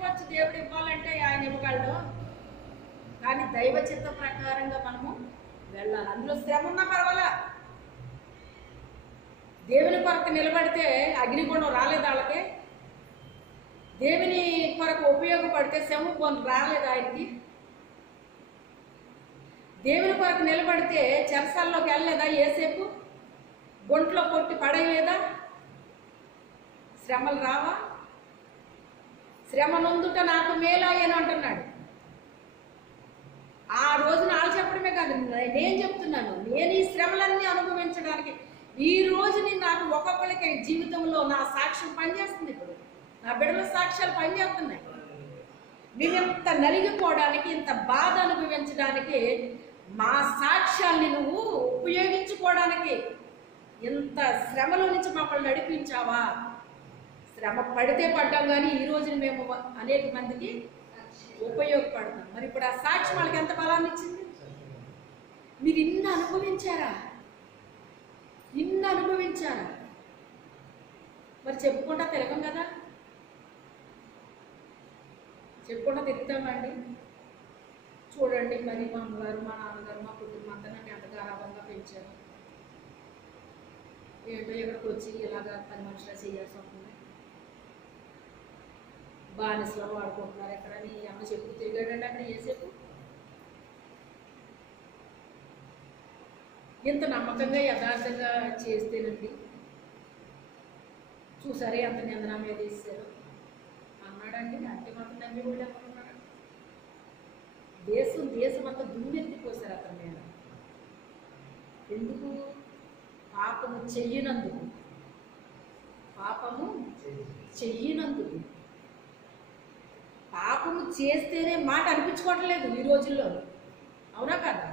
ఇవ్వచ్చు, దేవుడు ఇవ్వాలంటే ఆయన ఇవ్వగలడు. కానీ దైవ చిత్త ప్రకారంగా మనము వెళ్ళాలి. అందులో శ్రమ ఉన్నా పర్వాలా. దేవుని కొరకు నిలబడితే అగ్నిగుండం రాలేదు వాళ్ళకి, దేవుని కొరకు ఉపయోగపడితే శ్రమ రాలేదు ఆయనకి, దేవుని కొరకు నిలబడితే చెరసాల్లోకి వెళ్ళలేదా ఏసేపు, గుంట్లో కొట్టి పడేయలేదా? శ్రమలు రావా? శ్రమ నొందుట నాకు మేలాయని అంటున్నాడు. ఆ రోజున వాళ్ళు చెప్పడమే కాదు, నేను చెప్తున్నాను. నేను ఈ శ్రమలన్నీ అనుభవించడానికి ఈ రోజు నాకు ఒక్కొక్కరికి జీవితంలో నా సాక్ష్యం పనిచేస్తుంది. ఇప్పుడు నా బిడ్డల సాక్ష్యాలు పనిచేస్తున్నాయి. మేము ఇంత నలిగిపోవడానికి, ఇంత బాధ అనుభవించడానికి మా సాక్ష్యాల్ని నువ్వు ఉపయోగించుకోవడానికి ఇంత శ్రమలో నుంచి మమ్మల్ని నడిపించావా? శ్రమ పడితే పడ్డాం, కానీ ఈ రోజున మేము అనేక మందికి ఉపయోగపడతాం. మరి ఇప్పుడు ఆ సాక్ష్యం వాళ్ళకి ఎంత బలాన్ని ఇచ్చింది? మీరు ఇన్ని అనుభవించారా? ఇన్ని అనుభవించారా? మరి చెప్పుకుంటా తిరగం కదా? చెప్పుకుంటా తిరుగుతామండి. చూడండి, మరి మా అమ్మగారు, మా నాన్నగారు, మా కుటుంబం అంతా నన్ను ఎంత గారాబంగా పెంచారు. ఏంటో ఇక్కడికి వచ్చి ఇలాగా 10 మనుషులు చేయాల్సి వస్తుంది. బానిసలో వాడుకుంటున్నారు. ఎక్కడ నీ అమ్మ చెప్పు తిరిగాడండి అక్కడ ఏసేపు. ఇంత నమ్మకంగా యథార్థంగా చేస్తేనండి చూసారే ఎంత నిందన మీద వేసారు అన్నాడండి. అంటే మాత్రం నమ్మి కూడా అనుకున్నాడు. దేశం అంతా దుమ్మెత్తిపోసారు అతని మీద. ఎందుకు? పాపము చెయ్యనందుకు. పాపము చెయ్యనందుకు. పాపము చేస్తేనే మాట అనిపించుకోవట్లేదు ఈ రోజుల్లో, అవునా కదా?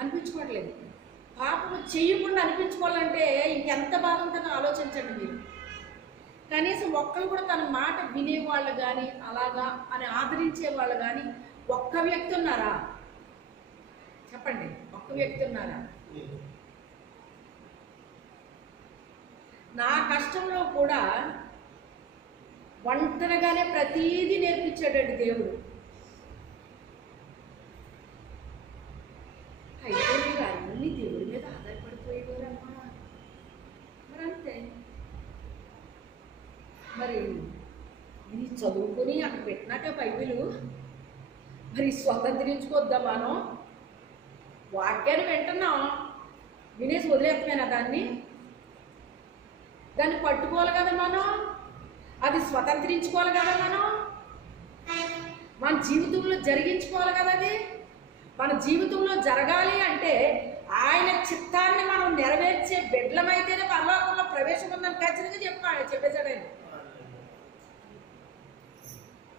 అనిపించుకోవట్లేదు. పాపము చెయ్యకుండా అనిపించుకోవాలంటే ఇంకెంత బాధ ఉంటుందో ఆలోచించండి మీరు. కనీసం ఒక్కరు కూడా తన మాట వినేవాళ్ళు కానీ, అలాగా అని ఆదరించే వాళ్ళు కానీ ఒక్క వ్యక్తి ఉన్నారా? చెప్పండి, ఒక్క వ్యక్తి ఉన్నారా? నా కష్టంలో కూడా ఒంటరిగానే ప్రతీదీ నేర్పించాడండి దేవుడు. అయితే మీరు అన్ని దేవుడి మీద ఆధారపడిపోయేవారమ్మా. మరి అంతే. మరి ఇది చదువుకుని అక్కడ పెట్టినాక బైబిలు మరి స్వతంత్రించుకోద్దాం మనం. వాక్యాన్ని వింటున్నాం, వినేసి వదిలేకపోయినా దాన్ని పట్టుకోవాలి కదా మనం. అది స్వతంత్రించుకోవాలి కదా మనం. మన జీవితంలో జరిగించుకోవాలి కదా. అది మన జీవితంలో జరగాలి అంటే ఆయన చిత్తాన్ని మనం నెరవేర్చే బిడ్డలమైతేనే పరలోకంలో ప్రవేశం ఉందని ఖచ్చితంగా చెప్పేశాడు ఆయన.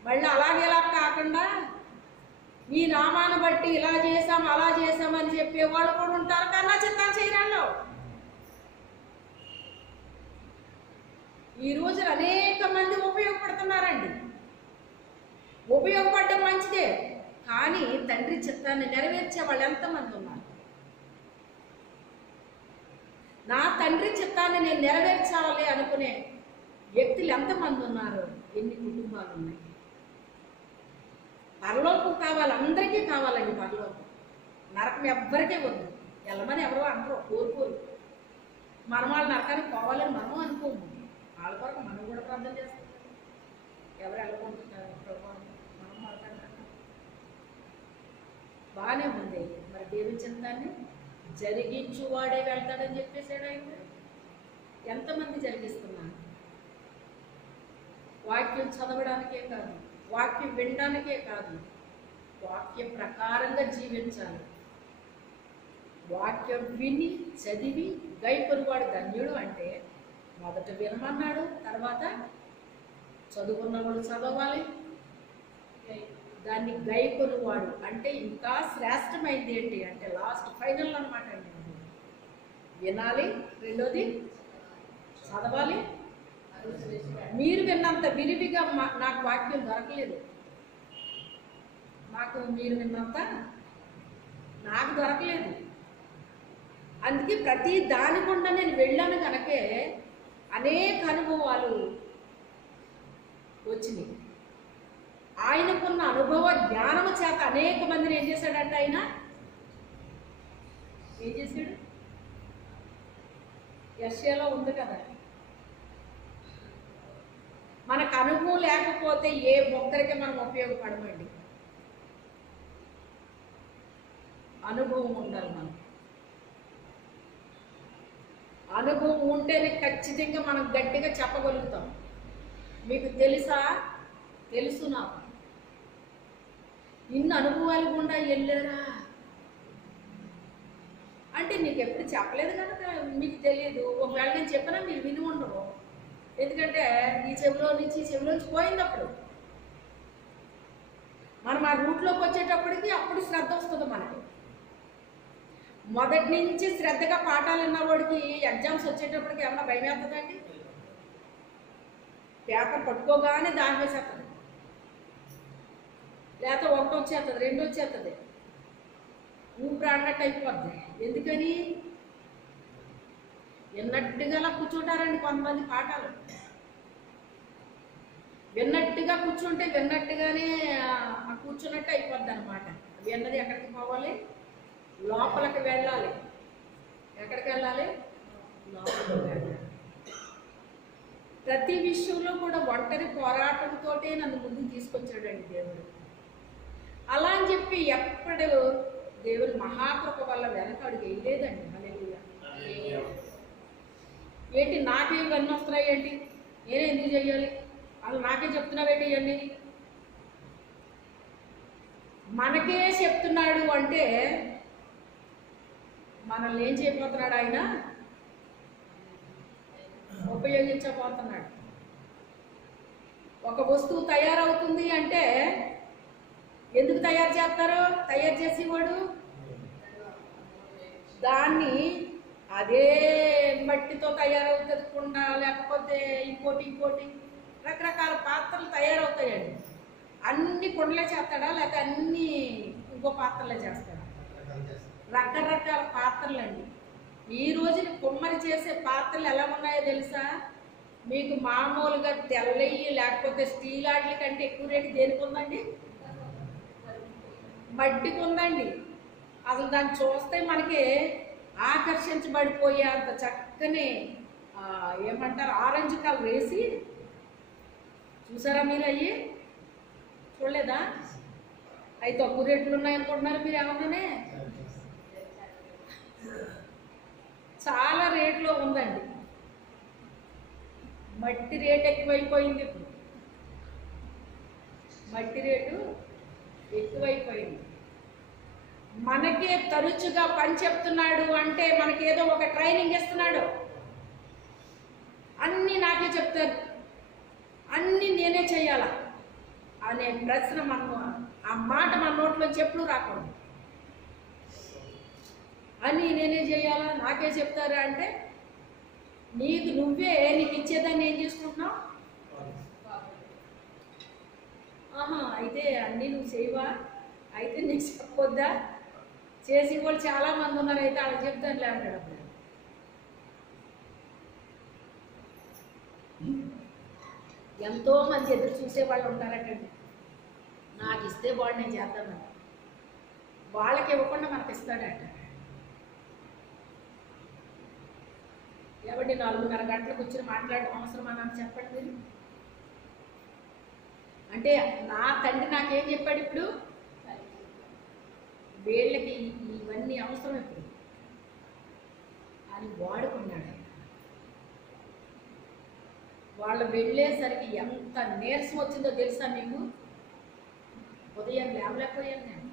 మళ్ళీ అలాగేలా కాకుండా ఈ నామాన్ని బట్టి ఇలా చేసాం అలా చేసామని చెప్పేవాళ్ళు కూడా ఉంటారు, కానీ నా చిత్తాన్ని చేయడంలో. ఈ రోజు అనేక మంది ఉపయోగపడుతున్నారండి. ఉపయోగపడడం మంచిదే, కానీ తండ్రి చిత్తాన్ని నెరవేర్చే వాళ్ళు ఎంతమంది ఉన్నారు? నా తండ్రి చిత్తాన్ని నేను నెరవేర్చాలి అనుకునే వ్యక్తులు ఎంతమంది ఉన్నారు? ఎన్ని కుటుంబాలు ఉన్నాయి? పరలోకం కావాలి, అందరికీ కావాలండి పరలోకం. నరకం ఎవ్వరికే వద్దు. వెళ్ళమని ఎవరో అంటారు, కోరుకోరు. మనం వాళ్ళు నరకానికి పోవాలని మనం అనుకోము. వాళ్ళ కొరకు మనం కూడా ప్రార్థన చేస్తాం. ఎవరు వెళ్ళకుంటున్నారు మనం మాట్లాడుతున్నాం. బాగానే ఉంది. మరి దేవుని చిత్తాన్ని జరిగించువాడే వెళ్తాడని చెప్పేసాడు ఆయన. ఎంతమంది జరిగిస్తున్నారు? వాక్యం చదవడానికే కాదు, వాక్యం వినడానికే కాదు, వాక్యం ప్రకారంగా జీవించాలి. వాక్యం విని చదివి గైకొనివాడు ధన్యుడు అంటే మొదట వినమన్నాడు, తర్వాత చదువుకున్నవాడు చదవాలి, దాన్ని గైకొనివాడు అంటే ఇంకా శ్రేష్టమైంది ఏంటి అంటే లాస్ట్ ఫైనల్ అనమాట అండి. వినాలి, రెండోది చదవాలి. మీరు విన్నంత విరివిగా నాకు వాక్యం దొరకలేదు. మీరు విన్నంత నాకు దొరకలేదు. అందుకే ప్రతి దాని గుండా నేను వెళ్ళాను కనుకే అనేక అనుభవాలు వచ్చినాయి. ఆయనకున్న అనుభవ జ్ఞానము చేత అనేక మందిని ఏం చేశాడంటే ఆయన ఏం చేశాడు? యెషయాలో ఉంది కదా, మనకు అనుభవం లేకపోతే ఏ ఒక్కరికి మనం ఉపయోగపడమండి. అనుభవం ఉండాలి. మనకు అనుభవం ఉంటేనే ఖచ్చితంగా మనం గట్టిగా చెప్పగలుగుతాం. మీకు తెలుసా? తెలుసు. నాకు ఇన్ని అనుభవాలు గుండా వెళ్ళారా అంటే నీకు ఎప్పుడు చెప్పలేదు కనుక మీకు తెలియదు. ఒకవేళ నేను చెప్పినా మీరు విని ఉండరు. ఎందుకంటే ఈ చెవిలో నుంచి ఈ చెవిలోంచి పోయినప్పుడు మనం ఆ రూట్లోకి వచ్చేటప్పటికి అప్పుడు శ్రద్ధ వస్తుంది మనకి. మొదటి నుంచి శ్రద్ధగా పాఠాలు విన్నవాడికి ఎగ్జామ్స్ వచ్చేటప్పటికి ఏమన్నా భయం వేస్తుందండి? పేపర్ పట్టుకోగానే దాని వేసేస్తుంది, లేకపోతే ఒకటి వచ్చేస్తుంది, రెండు వచ్చేస్తుంది, ఊపిరి ఆడినట్టు అయిపోద్ది. ఎందుకని? విన్నట్టుగా కూర్చుంటారండి కొంతమంది. పాఠాలు విన్నట్టుగా కూర్చుంటే విన్నట్టుగానే కూర్చున్నట్టు అయిపోద్ది అనమాట. విన్నది ఎక్కడికి పోవాలి? లోపలికి వెళ్ళాలి. ఎక్కడికి వెళ్ళాలి? లోపలికి వెళ్ళాలి. ప్రతి విషయంలో కూడా ఒంటరి పోరాటంతో నన్ను ముందుకు తీసుకొచ్చాడండి దేవుడు. అలా అని చెప్పి ఎప్పుడు దేవుడు మహాకృప వల్ల వెనకడుగు వేయలేదండి. హల్లెలూయా. ఏంటి నాకే ఇవన్నీ వస్తున్నాయి ఏంటి? నేనే ఎందుకు చెయ్యాలి? వాళ్ళు నాకే చెప్తున్నావేంటి ఇవన్నీ? మనకే చెప్తున్నాడు అంటే మనల్ని ఏం చేయబోతున్నాడు? ఆయన ఉపయోగించబోతున్నాడు. ఒక వస్తువు తయారవుతుంది అంటే ఎందుకు తయారు చేస్తారు? తయారు చేసేవాడు దాన్ని అదే మట్టితో తయారవుతుంది కుండ, లేకపోతే ఇంకోటి రకరకాల పాత్రలు తయారవుతాయండి. అన్ని కుండలే చేస్తాడా, లేకపోతే అన్ని ఇంకో పాత్రలే చేస్తాడా? రకరకాల పాత్రలు అండి. ఈ రోజున కుమ్మరి చేసే పాత్రలు ఎలా ఉన్నాయో తెలుసా మీకు? మామూలుగా తెల్లయి లేకపోతే స్టీల్ ఆటల కంటే ఎక్కువ రేటు దేనికి ఉందండి? మట్టికి ఉందండి. అసలు దాన్ని చూస్తే మనకి ఆకర్షించబడిపోయే అంత చక్కని ఏమంటారు ఆరెంజ్ కలర్ వేసి చూసారా మీరు? అయ్యి చూడలేదా? అవి తక్కువ రేట్లు ఉన్నాయనుకుంటున్నారు మీరు ఏమన్నానే? చాలా రేట్లో ఉందండి. మట్టి రేటు ఎక్కువైపోయింది. ఇప్పుడు మట్టి రేటు ఎక్కువైపోయింది. మనకే తరచుగా పని చెప్తున్నాడు అంటే మనకేదో ఒక ట్రైనింగ్ ఇస్తున్నాడు. అన్నీ నాకే చెప్తారు, అన్నీ నేనే చేయాలా అనే ప్రశ్న ఆ మాట మన నోట్లోంచి ఎప్పుడు రాకూడదు. అన్నీ నేనే చేయాలా, నాకే చెప్తారా అంటే నీకు ఇచ్చేదాన్ని ఏం చేసుకుంటున్నావు? అయితే అన్నీ నువ్వు చేయవా? అయితే నీకు చెప్పొద్దా? చేసి వాళ్ళు చాలామంది ఉన్నారు, అయితే వాళ్ళకి చెప్తానులే అంటాడు. అప్పుడు ఎంతోమంది ఎదురు చూసేవాళ్ళు ఉంటారటండి. నాకు ఇస్తే బాగుండు, నేను చేద్దామని. వాళ్ళకి ఇవ్వకుండా మనకి ఇస్తాడట. ఎవరి 4:30 గంటలకు వచ్చి మాట్లాడడం అవసరమా నాకు చెప్పండి మీరు? అంటే నా తండ్రి నాకేం చెప్పాడు? ఇప్పుడు వీళ్ళకి ఇవన్నీ అవసరం ఇప్పుడు అని వాడుకున్నాడు. వాళ్ళు వెళ్ళేసరికి ఎంత నీరసం వచ్చిందో తెలుసా మీకు? ఉదయం లేవలేకపోయాను నేను,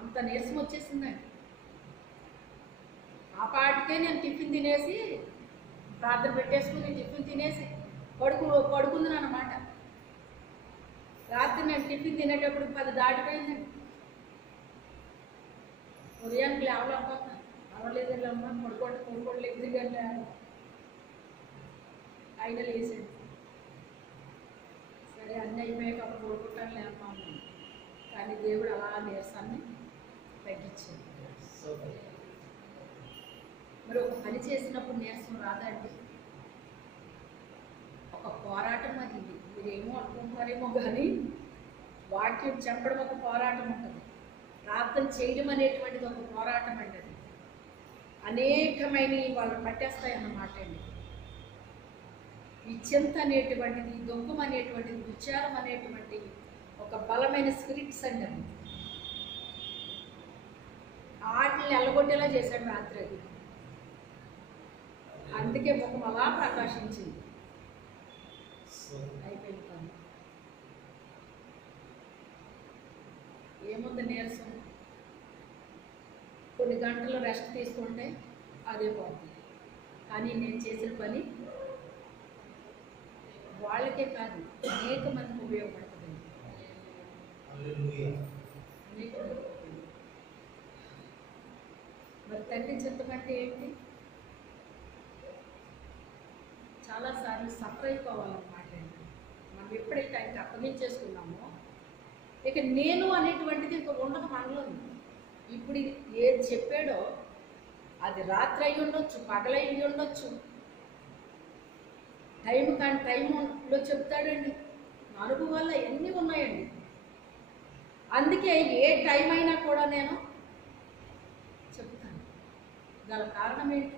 అంత నీరసం వచ్చేసిందండి. ఆ పాటికే నేను టిఫిన్ తినేసి ప్రార్థన పెట్టేసుకుని టిఫిన్ తినేసి పడుకుంది అన్నమాట. రాత్రి నేను టిఫిన్ తినేటప్పుడు 10 దాటిపోయిందండి. ఉదయానికి లేవలేకపోతున్నాను. అవ్వలేదండి అమ్మ, పడుకోవట్లేదు ఎందుకంటే ఆయన లేచాడు. సరే అన్నీ అయిపోయాక అప్పుడు పడుకుంటాను లేమ్మా. కానీ దేవుడు అలా నీరసాన్ని తగ్గించాడు. మరి ఒక పని చేసినప్పుడు నీరసం రాదా అండి? ఒక పోరాటం అది. మీరేమో అనుకుంటున్నారేమో కానీ వాక్యం చెప్పడం ఒక పోరాటం ఉంటుంది, ప్రార్థన చేయడం అనేటువంటిది ఒక పోరాటం అండి. అది అనేకమైన వాళ్ళు పట్టేస్తాయి అన్నమాట అండి. ఈ చింత అనేటువంటిది, దుఃఖం అనేటువంటిది, విచారం అనేటువంటి ఒక బలమైన స్పిరిట్స్ అండి. అది వాటిని ఎల్లగొట్టేలా చేశాడు రాత్రి. అది అందుకే ముఖం అలా ప్రకాశించింది. అయిపోయింది పని. ఏముంది నీరసం, కొన్ని గంటలు రెస్ట్ తీసుకుంటే అదే పోతుంది. కానీ నేను చేసిన పని వాళ్ళకే కాదు అనేక మందికి ఉపయోగపడుతుంది. అనేక మంది. మరి తండ్రి చిత్తం అంటే ఏంటి? చాలాసార్లు సఫర్ అయిపోవాలన్నమాట. మనం ఎప్పుడైతే ఆయనకి అప్పగించేసుకున్నామో ఇక నేను అనేటువంటిది ఇంక ఉండదు మనలో. ఇప్పుడు ఏది చెప్పాడో అది రాత్రి అయి ఉండొచ్చు, పగలై ఉండొచ్చు, టైం కానీ టైంలో చెప్తాడండి. అనుభవాల్లో ఎన్ని ఉన్నాయండి. అందుకే ఏ టైం అయినా కూడా నేను చెప్తాను. గల కారణం ఏంటి?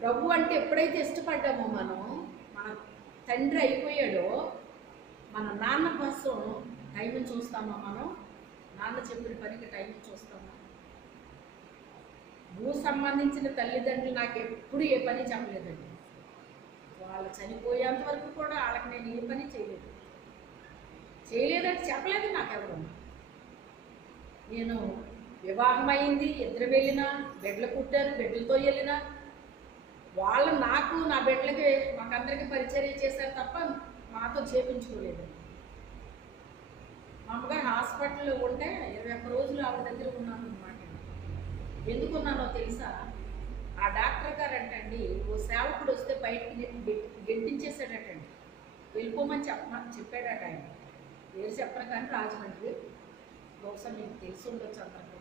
ప్రభు అంటే ఎప్పుడైతే ఇష్టపడ్డామో మనం, మన తండ్రి అయిపోయాడో, మన నాన్న కోసం టైం చూస్తామా? మనం నాన్న చెప్పిన పనికి టైం చూస్తామా? భూ సంబంధించిన తల్లిదండ్రులు నాకు ఎప్పుడు ఏ పని చెప్పలేదండి. వాళ్ళు చనిపోయేంత వరకు కూడా వాళ్ళకి నేను ఏ పని చేయలేదంటే చెప్పలేదు నాకు ఎవరు. నేను వివాహం అయింది, ఇద్దరు వెళ్ళినా, బిడ్డలు పుట్టారు, బిడ్డలతో వెళ్ళినా వాళ్ళు నాకు నా బిడ్డలకి మాకందరికి పరిచర్య చేశారు తప్ప మాతో చేపించుకోలేదు. మా అమ్మగారు హాస్పిటల్లో ఉంటే 21 రోజులు ఆవిడ దగ్గర ఉన్నాను అన్నమాట. ఎందుకున్నానో తెలుసా? ఆ డాక్టర్ గారు అంటండి ఓ సేవకుడు వస్తే బయటికి గెంటించేసాడటండి. వెళ్ళిపోమని చెప్పాడట ఆయన. పేరు చెప్పరు కానీ రాజమండ్రి, బహుశా మీకు తెలిసి ఉండొచ్చు అందరికీ.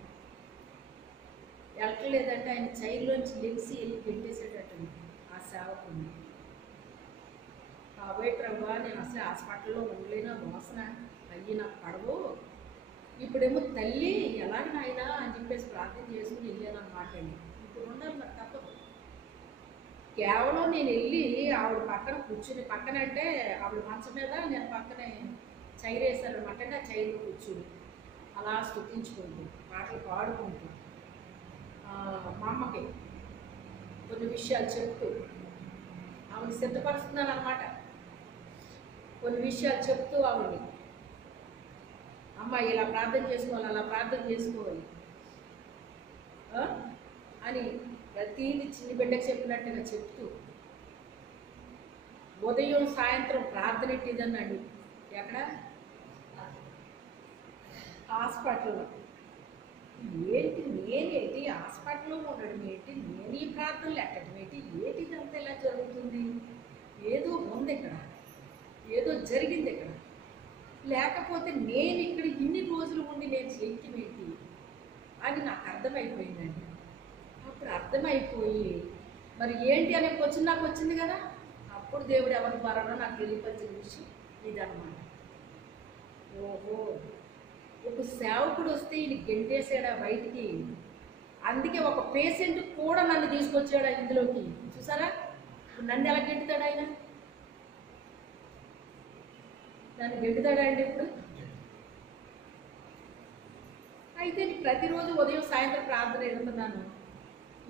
వెళ్ళలేదంటే ఆయన చైర్లోంచి లెగిసి వెళ్ళి గెంటేసాడటండి ఆ సేవకుడిని. కాబోయే ప్రభు, నేను అసలు హాస్పిటల్లో ఉండలేను, మోసన అయ్యి నాకు పడవు, ఇప్పుడేమో తల్లి ఎలాగ నాయనా అని చెప్పేసి ప్రార్థన చేసుకుని వెళ్ళాను అన్నమాట అండి. ఇప్పుడు ఉండాలి నాకు తప్పదు. కేవలం నేను వెళ్ళి ఆవిడ పక్కన కూర్చుని, పక్కన అంటే ఆవిడ మంచం మీద నేను పక్కనే చైర్ వేశారనమాట అండి. ఆ చైర్లో కూర్చుని అలా స్తుతించుకుంటూ పాటలు పాడుకుంటూ మా అమ్మకి కొన్ని విషయాలు చెప్తూ ఆవిడ సిద్ధపరుస్తున్నాను అనమాట. కొన్ని విషయాలు చెప్తూ ఆవిడని, అమ్మ ఇలా ప్రార్థన చేసుకోవాలి, అలా ప్రార్థన చేసుకోవాలి అని ప్రతిదీ చిన్న బిడ్డకు చెప్పినట్టుగా చెప్తూ, ఉదయం సాయంత్రం ప్రార్థన ఎట్టిదన్నాడు. ఎక్కడ? హాస్పిటల్లో. ఏంటి నేనేంటి హాస్పిటల్లో ఉండడం ఏంటి, నేను ఈ ప్రార్థనలు ఎట్టడం ఏంటి, ఏంటి ఇదంతా ఇలా జరుగుతుంది? ఏదో ఉంది ఇక్కడ, ఏదో జరిగింది ఇక్కడ. లేకపోతే నేను ఇక్కడ ఇన్ని రోజులు ఉండి నేను చేయటం ఏంటి అని నాకు అర్థమైపోయిందండి. అప్పుడు అర్థమైపోయి మరి ఏంటి అనే క్వశ్చన్ నాకు వచ్చింది కదా. అప్పుడు దేవుడు ఎవరి ద్వారానో నాకు తెలియపరిచిన విషయం ఇదన్నమాట. ఓహో, ఒక సేవకుడు వస్తే ఈయన గెంటేసాడా బయటికి. అందుకే ఒక పేషెంట్ కూడా నన్ను తీసుకొచ్చాడు ఇందులోకి. చూసారా నన్ను ఎలా గెంటుతాడు ఆయన? నన్ను గెంటుతాడా అండి ఇప్పుడు? అయితే ప్రతిరోజు ఉదయం సాయంత్రం ప్రార్థన వెళ్తున్నాను.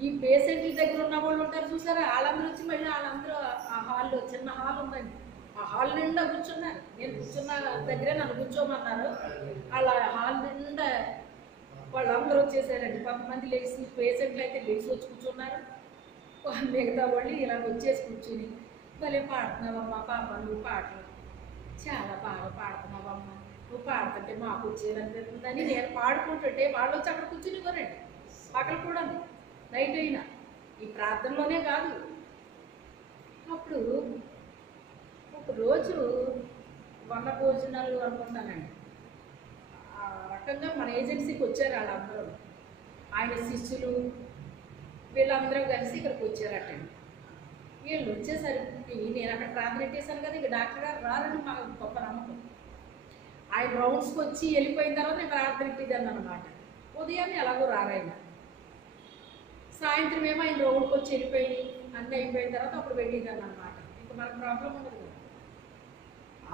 ఈ పేషెంట్ల దగ్గర ఉన్న వాళ్ళు ఉంటారు చూసారా, వాళ్ళందరూ వచ్చి మళ్ళీ వాళ్ళందరూ ఆ హాల్లో, చిన్న హాల్ ఉందండి, ఆ హాల్ నిండా కూర్చున్నారు. నేను కూర్చున్న దగ్గరే నన్ను కూర్చోమన్నారు. వాళ్ళ హాల్ నిండా వాళ్ళందరూ వచ్చేసారండి. కొంతమంది లేచి, పేషెంట్లు అయితే లేచి వచ్చి కూర్చున్నారు. మిగతా వాళ్ళు ఇలా వచ్చేసి కూర్చుని, భలే పాడుతున్నావమ్మా పాప, నువ్వు పాటలు చాలా బాగా పాడుతున్నావమ్మా, నువ్వు పాడుతుంటే మాకు వచ్చేదనిపిస్తుందని నేను పాడుకుంటుంటే వాళ్ళు వచ్చి అక్కడ కూర్చుని పోరండి. పగలు కూడా నైట్ అయినా ఈ ప్రార్థనలోనే కాదు. అప్పుడు ఒకరోజు వన భోజనాలు అనుకుంటానండి, ఆ రకంగా మన ఏజెన్సీకి వచ్చారు వాళ్ళందరూ. ఆయన శిష్యులు వీళ్ళందరూ కలిసి ఇక్కడికి వచ్చారటండి. వీళ్ళు వచ్చేసరికి నేను అక్కడ ప్రార్థన పెట్టేశాను కదా, ఇక డాక్టర్ గారు రారని మాకు గొప్ప నమ్మకం. ఆయన రౌండ్స్కి వచ్చి వెళ్ళిపోయిన తర్వాత నేను ప్రార్థన పెట్టేదాన్ని అనమాట. ఉదయాన్నే ఎలాగో రారాయన, సాయంత్రం ఏమో ఆయన రౌండ్కి వచ్చి వెళ్ళిపోయి అన్నీ అయిపోయిన తర్వాత అప్పుడు వెళ్ళేదాన్ని అనమాట. ఇంకా మనకు ప్రాబ్లం ఉండదు కదా.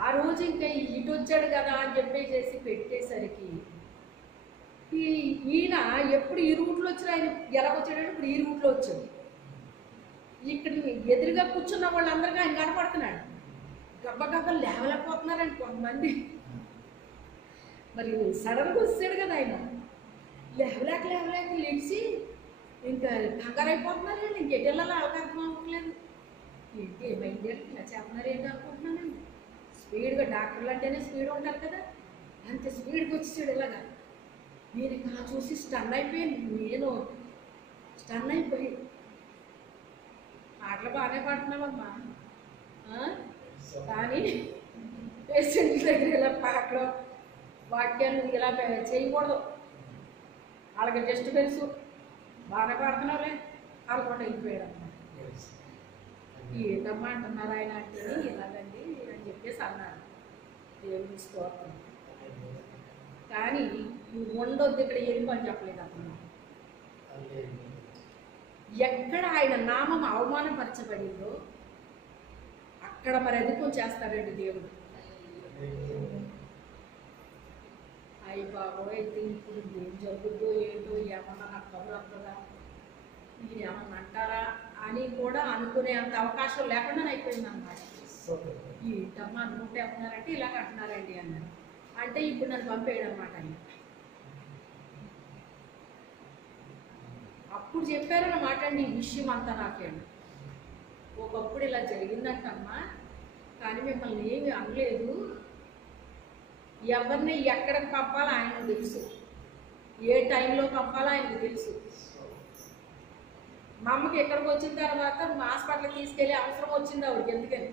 ఆ రోజు ఇంకా ఇటు వచ్చాడు కదా అని చెప్పేసి పెట్టేసరికి ఈయన ఎప్పుడు ఈ రూట్లో వచ్చిన ఆయన ఎలాగొచ్చాడంటే ఇప్పుడు ఈ రూట్లో వచ్చాడు. ఇక్కడ ఎదురుగా కూర్చున్న వాళ్ళందరికీ ఆయన కనపడుతున్నాడు. గబ్బగబ్బ లేవలేకపోతున్నారండి కొంతమంది. మరి సడన్గా వచ్చాడు కదా ఆయన, లేవలేక లేచి ఇంకా కంగారైపోతున్నారండి. ఇంకెటెళ్ళాలో అవకాశం అవ్వట్లేదు. ఏంటి ఏమైంది అంటే ఇలా చేస్తున్నారు ఏంటి అనుకుంటున్నానండి. స్పీడ్గా డాక్టర్లు అంటేనే స్పీడ్ ఉంటారు కదా, అంత స్పీడ్గా వచ్చేసాడు ఇలాగా. నేను ఇంకా చూసి స్టన్ అయిపోయాను. నేను స్టన్ అయిపోయి, పాటలు బాగానే పాడుతున్నావమ్మా, కానీ పేషెంట్ల దగ్గర ఇలా పాటలు వాక్యాలు ఇలా చేయకూడదు, వాళ్ళకి జస్ట్ తెలుసు బాగానే పాడుతున్నావులే అనుకుంటా అయిపోయాడు అన్నమాట. ఏంటమ్మా అంటున్నారు ఆయన అంటే ఇలాగండి అని చెప్పేసి అన్నారు. దేవుడికి స్తోత్రం. కానీ ఉండొద్దు ఇక్కడ ఏం పని చెప్పలేదు అతను. ఎక్కడ ఆయన నామం అవమానపరచబడిందో అక్కడ మరి అధికం చేస్తాడండి దేవుడు. అయ్యి బాబోయ్, అయితే ఇప్పుడు ఏం జరుగుద్దో ఏంటో, ఏమన్నా నాకు కబురు వస్తుందా, మీరు ఏమన్నా అంటారా అని కూడా అనుకునే అంత అవకాశం లేకుండా అయిపోయింది అన్నమాట. ఏంటమ్మా అనుకుంటే అంటున్నారంటే ఇలాగ అంటున్నారండి అన్నారు. అంటే ఇప్పుడు నన్ను పంపేయడం అనమాట ఆయన. అప్పుడు చెప్పారన్నమాట అండి ఈ విషయం అంతా నాకేండి. ఒకప్పుడు ఇలా జరిగిందంటమ్మా, కానీ మిమ్మల్ని ఏమి అనలేదు. ఎవరిని ఎక్కడికి పంపాలో ఆయనకు తెలుసు, ఏ టైంలో పంపాలో ఆయనకు తెలుసు. మా అమ్మకి ఎక్కడికి వచ్చిన తర్వాత హాస్పిటల్కి తీసుకెళ్ళి అవసరం వచ్చింది ఆవిడకి. ఎందుకని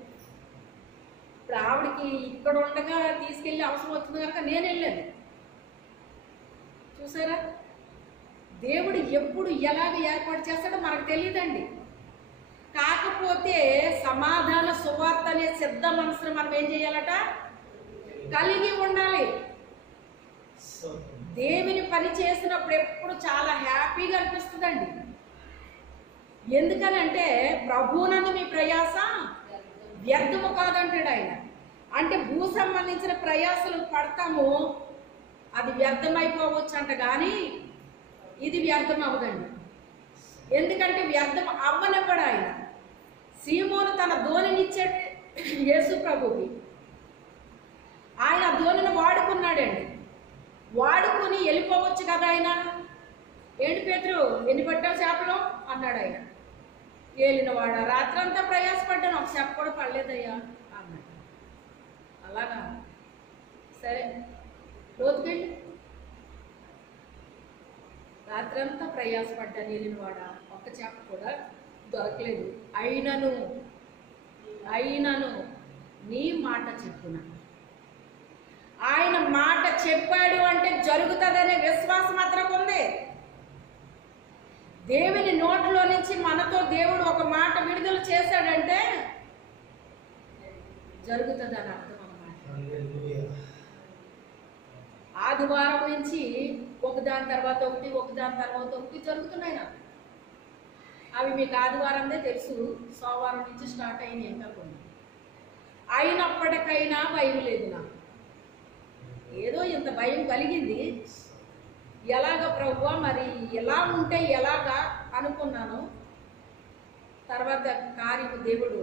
ఇప్పుడు ఆవిడకి ఇక్కడ ఉండగా తీసుకెళ్ళి అవసరం వచ్చింది కనుక నేను వెళ్ళాను. చూసారా, దేవుడు ఎప్పుడు ఎలాగ ఏర్పాటు చేస్తాడో మనకు తెలియదండి. కాకపోతే సమాధాన సువార్త అనే సిద్ధ మనసును మనం ఏం చేయాలట, కలిగి ఉండాలి. దేవుని పని చేసినప్పుడు ఎప్పుడు చాలా హ్యాపీగా అనిపిస్తుందండి. ఎందుకనంటే ప్రభువునందు మీ ప్రయాస వ్యర్థము కాదంటాడు ఆయన. అంటే భూ సంబంధించిన ప్రయాసలు పడతాము, అది వ్యర్థమైపోవచ్చు అంట, కానీ ఇది వ్యర్థం అవ్వదండి. ఎందుకంటే వ్యర్థం అవ్వనివ్వడు ఆయన. సీమోను తన ధోనినిచ్చాడు యేసు ప్రభుకి. ఆయన ధోనిని వాడుకున్నాడండి. వాడుకుని వెళ్ళిపోవచ్చు కదా ఆయన. ఏంటి పేతురు, ఎన్ని పట్టావు చేపలు అన్నాడు ఆయన. ఏలినవాడ, రాత్రంతా ప్రయాసపడ్డాను, ఒక చేప కూడా పడలేదయ్యా అన్నాడు. అలాగా, సరే లోతుకెళ్ళి. రాత్రంతా ప్రయాసపడ్డాను ఏలినవాడ, ఒక్క చేప కూడా దొరకలేదు. అయినను నీ మాట చెప్పునా. ఆయన మాట చెప్పాడు అంటే జరుగుతుందనే విశ్వాసం మాత్రం ఉంది. దేవుని నోటిలో నుంచి మనతో దేవుడు ఒక మాట విడుదల చేశాడంటే జరుగుతుంది అని అర్థం అన్నమాట. ఆదివారం నుంచి ఒకదాని తర్వాత ఒకటి జరుగుతున్నాయి నాకు. అవి మీకు ఆదివారందే తెలుసు, సోమవారం నుంచి స్టార్ట్ అయింది ఇంకా కొన్ని. అయినప్పటికైనా భయం లేదు నాకు. ఏదో ఇంత భయం కలిగింది. ఎలాగ ప్రభువా, మరి ఎలా ఉంటే ఎలాగా అనుకున్నాను. తర్వాత కార్యము దేవుడు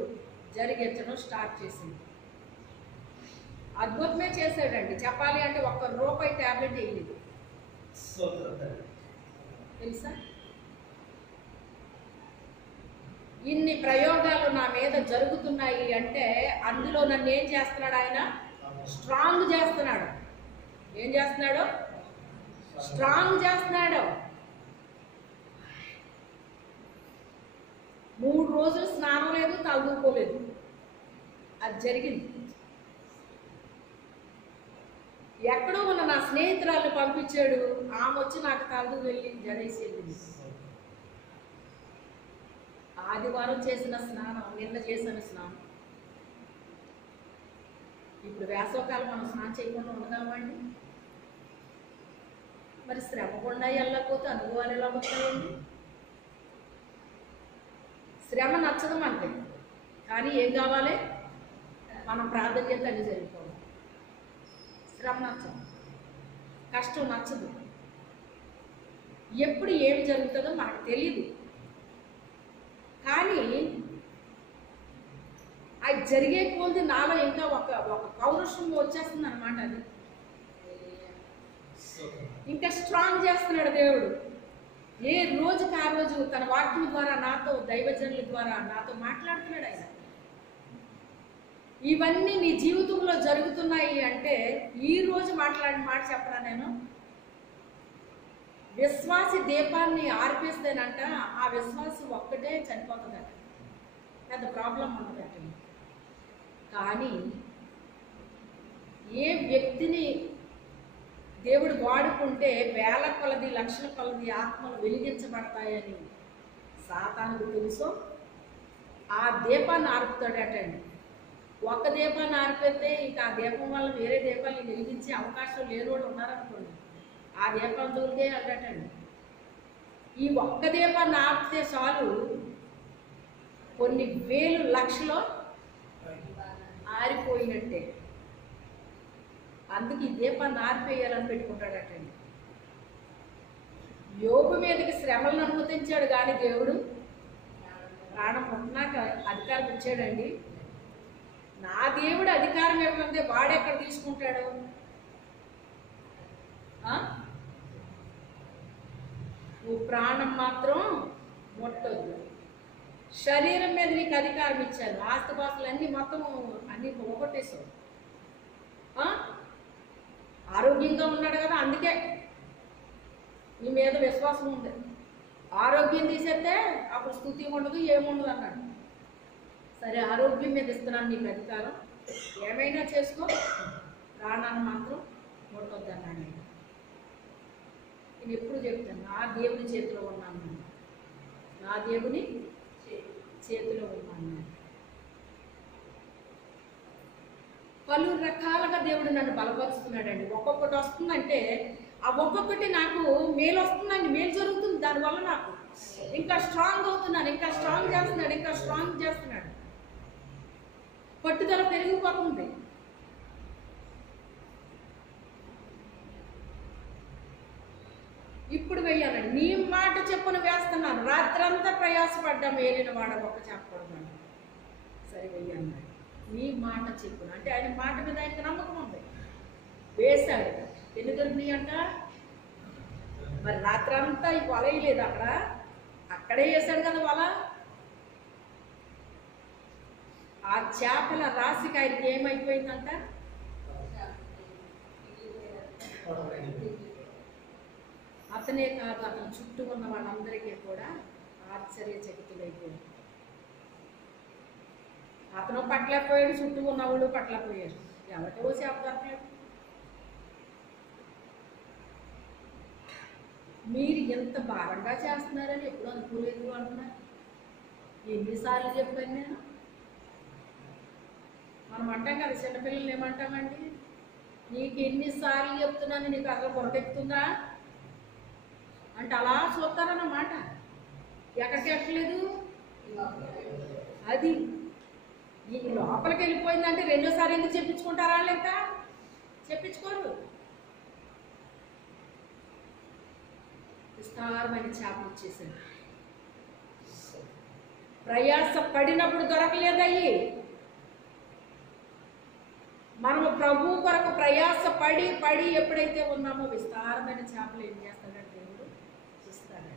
జరిగించడం స్టార్ట్ చేసింది. అద్భుతమే చేశాడండి. చెప్పాలి అంటే ₹1 ట్యాబ్లెట్ వేయలేదు తెలుసా. ఇన్ని ప్రయోగాలు నా మీద జరుగుతున్నాయి అంటే అందులో నన్ను ఏం చేస్తున్నాడు ఆయన, స్ట్రాంగ్ చేస్తున్నాడు. ఏం చేస్తున్నాడు, స్ట్రాంగ్ చేస్తున్నాడు. 3 రోజులు స్నానం లేదు, తగులుకోలేదు. అది జరిగింది. ఎక్కడో ఉన్న నా స్నేహితురాలను పంపించాడు, ఆమె వచ్చి నాకు తలదు వెళ్ళి జడేసి వెళ్ళింది. ఆదివారం చేసిన స్నానం, నిన్న చేసిన స్నానం. ఇప్పుడు వేసవకాలం మనం స్నానం చేయకుండా ఉండదామండి? మరి శ్రమ గుండా వెళ్ళకపోతే అనుభవాలు ఎలా వస్తాయండి? శ్రమ నచ్చదు మనకి, కానీ ఏం కావాలి? మనం ప్రాధాన్యత అన్ని జరిగిపోవాలి. శ్రమ నచ్చదు, కష్టం నచ్చదు, ఎప్పుడు ఏం జరుగుతుందో మనకు తెలియదు. కానీ అది జరిగే కొద్ది నాలో ఇంకా ఒక పౌరుషం వచ్చేస్తుంది అనమాట. అది ఇంకా స్ట్రాంగ్ చేస్తున్నాడు దేవుడు. ఏ రోజుకి ఆ రోజు తన వాక్యం ద్వారా నాతో, దైవజనుల ద్వారా నాతో మాట్లాడుతున్నాడు ఆయన. ఇవన్నీ నీ జీవితంలో జరుగుతున్నాయి అంటే ఈ రోజు మాట్లాడిన మాట చెప్పరా నేను? విశ్వాసి దీపాన్ని ఆర్పేస్తేనంట ఆ విశ్వాసం ఒక్కటే చనిపోతుందట, పెద్ద ప్రాబ్లం ఉండదట. కానీ ఏ వ్యక్తిని దేవుడు వాడుకుంటే వేల కొలది, లక్షల కొలది ఆత్మలు వెలిగించబడతాయని సాతానుకు తెలుసు, ఆ దీపాన్ని ఆర్పుతాడటండి. ఒక్క దీపాన్ని ఆర్పితే ఇంకా ఆ దీపం వల్ల వేరే దీపాన్ని వెలిగించే అవకాశం లేని వాళ్ళు ఉన్నారనుకోండి, ఆ దీపం దూరితే అడటండి. ఈ ఒక్క దీపాన్ని ఆపితే చాలు కొన్ని వేలు, లక్షలు ఆరిపోయినట్టే. అందుకు ఈ దీపాన్ని ఆరిపోయాలని పెట్టుకుంటాడటండి. యోబు మీదకి శ్రమలను అనుమతించాడు కానీ దేవుడు ప్రాణం పుట్టినాక అధికారం ఇచ్చాడండి. నా దేవుడు అధికారం ఇవ్వకపోతే వాడెక్కడ తీసుకుంటాడు? నువ్వు ప్రాణం మాత్రం ముట్టొద్దు. శరీరం మీద నీకు అధికారం ఇచ్చాను, ఆస్తిపాస్తులు అన్నీ మొత్తం అన్నీ పోగొట్టేశావు. ఆరోగ్యంగా ఉన్నాడు కదా, అందుకే నీ మీద విశ్వాసం ఉంది. ఆరోగ్యం తీసేస్తే అప్పుడు స్తుతి ఉండదు, ఏముండదు అన్నాడు. సరే, ఆరోగ్యం మీద ఇస్తున్నాను నీకు అధికారం, ఏమైనా చేసుకో, ప్రాణాన్ని మాత్రం ముట్టొద్దు అన్నాడు. నేను ఎప్పుడు చెప్తాను, నా దేవుని చేతిలో ఉన్నాను, నా దేవుని చేతిలో ఉన్నాను. పలు రకాలుగా దేవుడు నన్ను బలపరుస్తున్నాడండి. ఒక్కొక్కటి వస్తుందంటే ఆ ఒక్కొక్కటి నాకు మేలు వస్తుందండి, మేలు జరుగుతుంది. దానివల్ల నాకు ఇంకా స్ట్రాంగ్ అవుతున్నాను, ఇంకా స్ట్రాంగ్ చేస్తున్నాడు, ఇంకా స్ట్రాంగ్ చేస్తున్నాడు. పట్టుదల పెరిగిపోతుంది. ఇప్పుడు వెయ్యాలండి, నీ మాట చెప్పున వేస్తున్నాను, రాత్రంతా ప్రయాసపడ్డా మేలిన వాడ ఒక్క చెప్పకూడదు. సరే వెయ్యన్నాడు, నీ మాట చెప్పున అంటే ఆయన మాట మీద ఆయనకు నమ్మకం ఉంది. వేశాడు. ఎన్ని దొరికినాయి అంట? మరి రాత్రంతా ఈ వల వేయలేదు, అక్కడే వేశాడు కదా వల. ఆ చేపల రాశికి ఆయనకి ఏమైపోయిందంట? అతనే కాదు, అతని చుట్టూ ఉన్న వాళ్ళందరికీ కూడా ఆశ్చర్యచకితులైపోయాడు. అతను పట్టలేకపోయాడు, చుట్టూ ఉన్న వాళ్ళు పట్టలేకపోయారు. ఎవరికో చేప దొరకలేదు. మీరు ఎంత భారంగా చేస్తున్నారని ఎప్పుడు అనుకోలేదు అంటున్నారు. ఎన్నిసార్లు చెప్పాను నేను? మనం అంటాం కదా, చిన్నపిల్లలు ఏమంటామండి, నీకు ఎన్నిసార్లు చెప్తున్నాను, నీకు అసలు పొరకెక్కుతుందా అంటే అలా చూస్తారన్నమాట. ఎక్కడికి ఎక్కలేదు. అది ఈ లోపలికి వెళ్ళిపోయిందంటే రెండోసారి ఎందుకు చెప్పించుకుంటారా? లేక చెప్పించుకోరు. విస్తారమైన చేప వచ్చేసాడు. ప్రయాస పడినప్పుడు దొరకలేదయ్యి. మనము ప్రభు కొరకు ప్రయాస పడి పడి ఎప్పుడైతే ఉన్నామో విస్తారమైన చేపలు ఏం చేస్తాడంటే దేవుడు ఇస్తాడండి.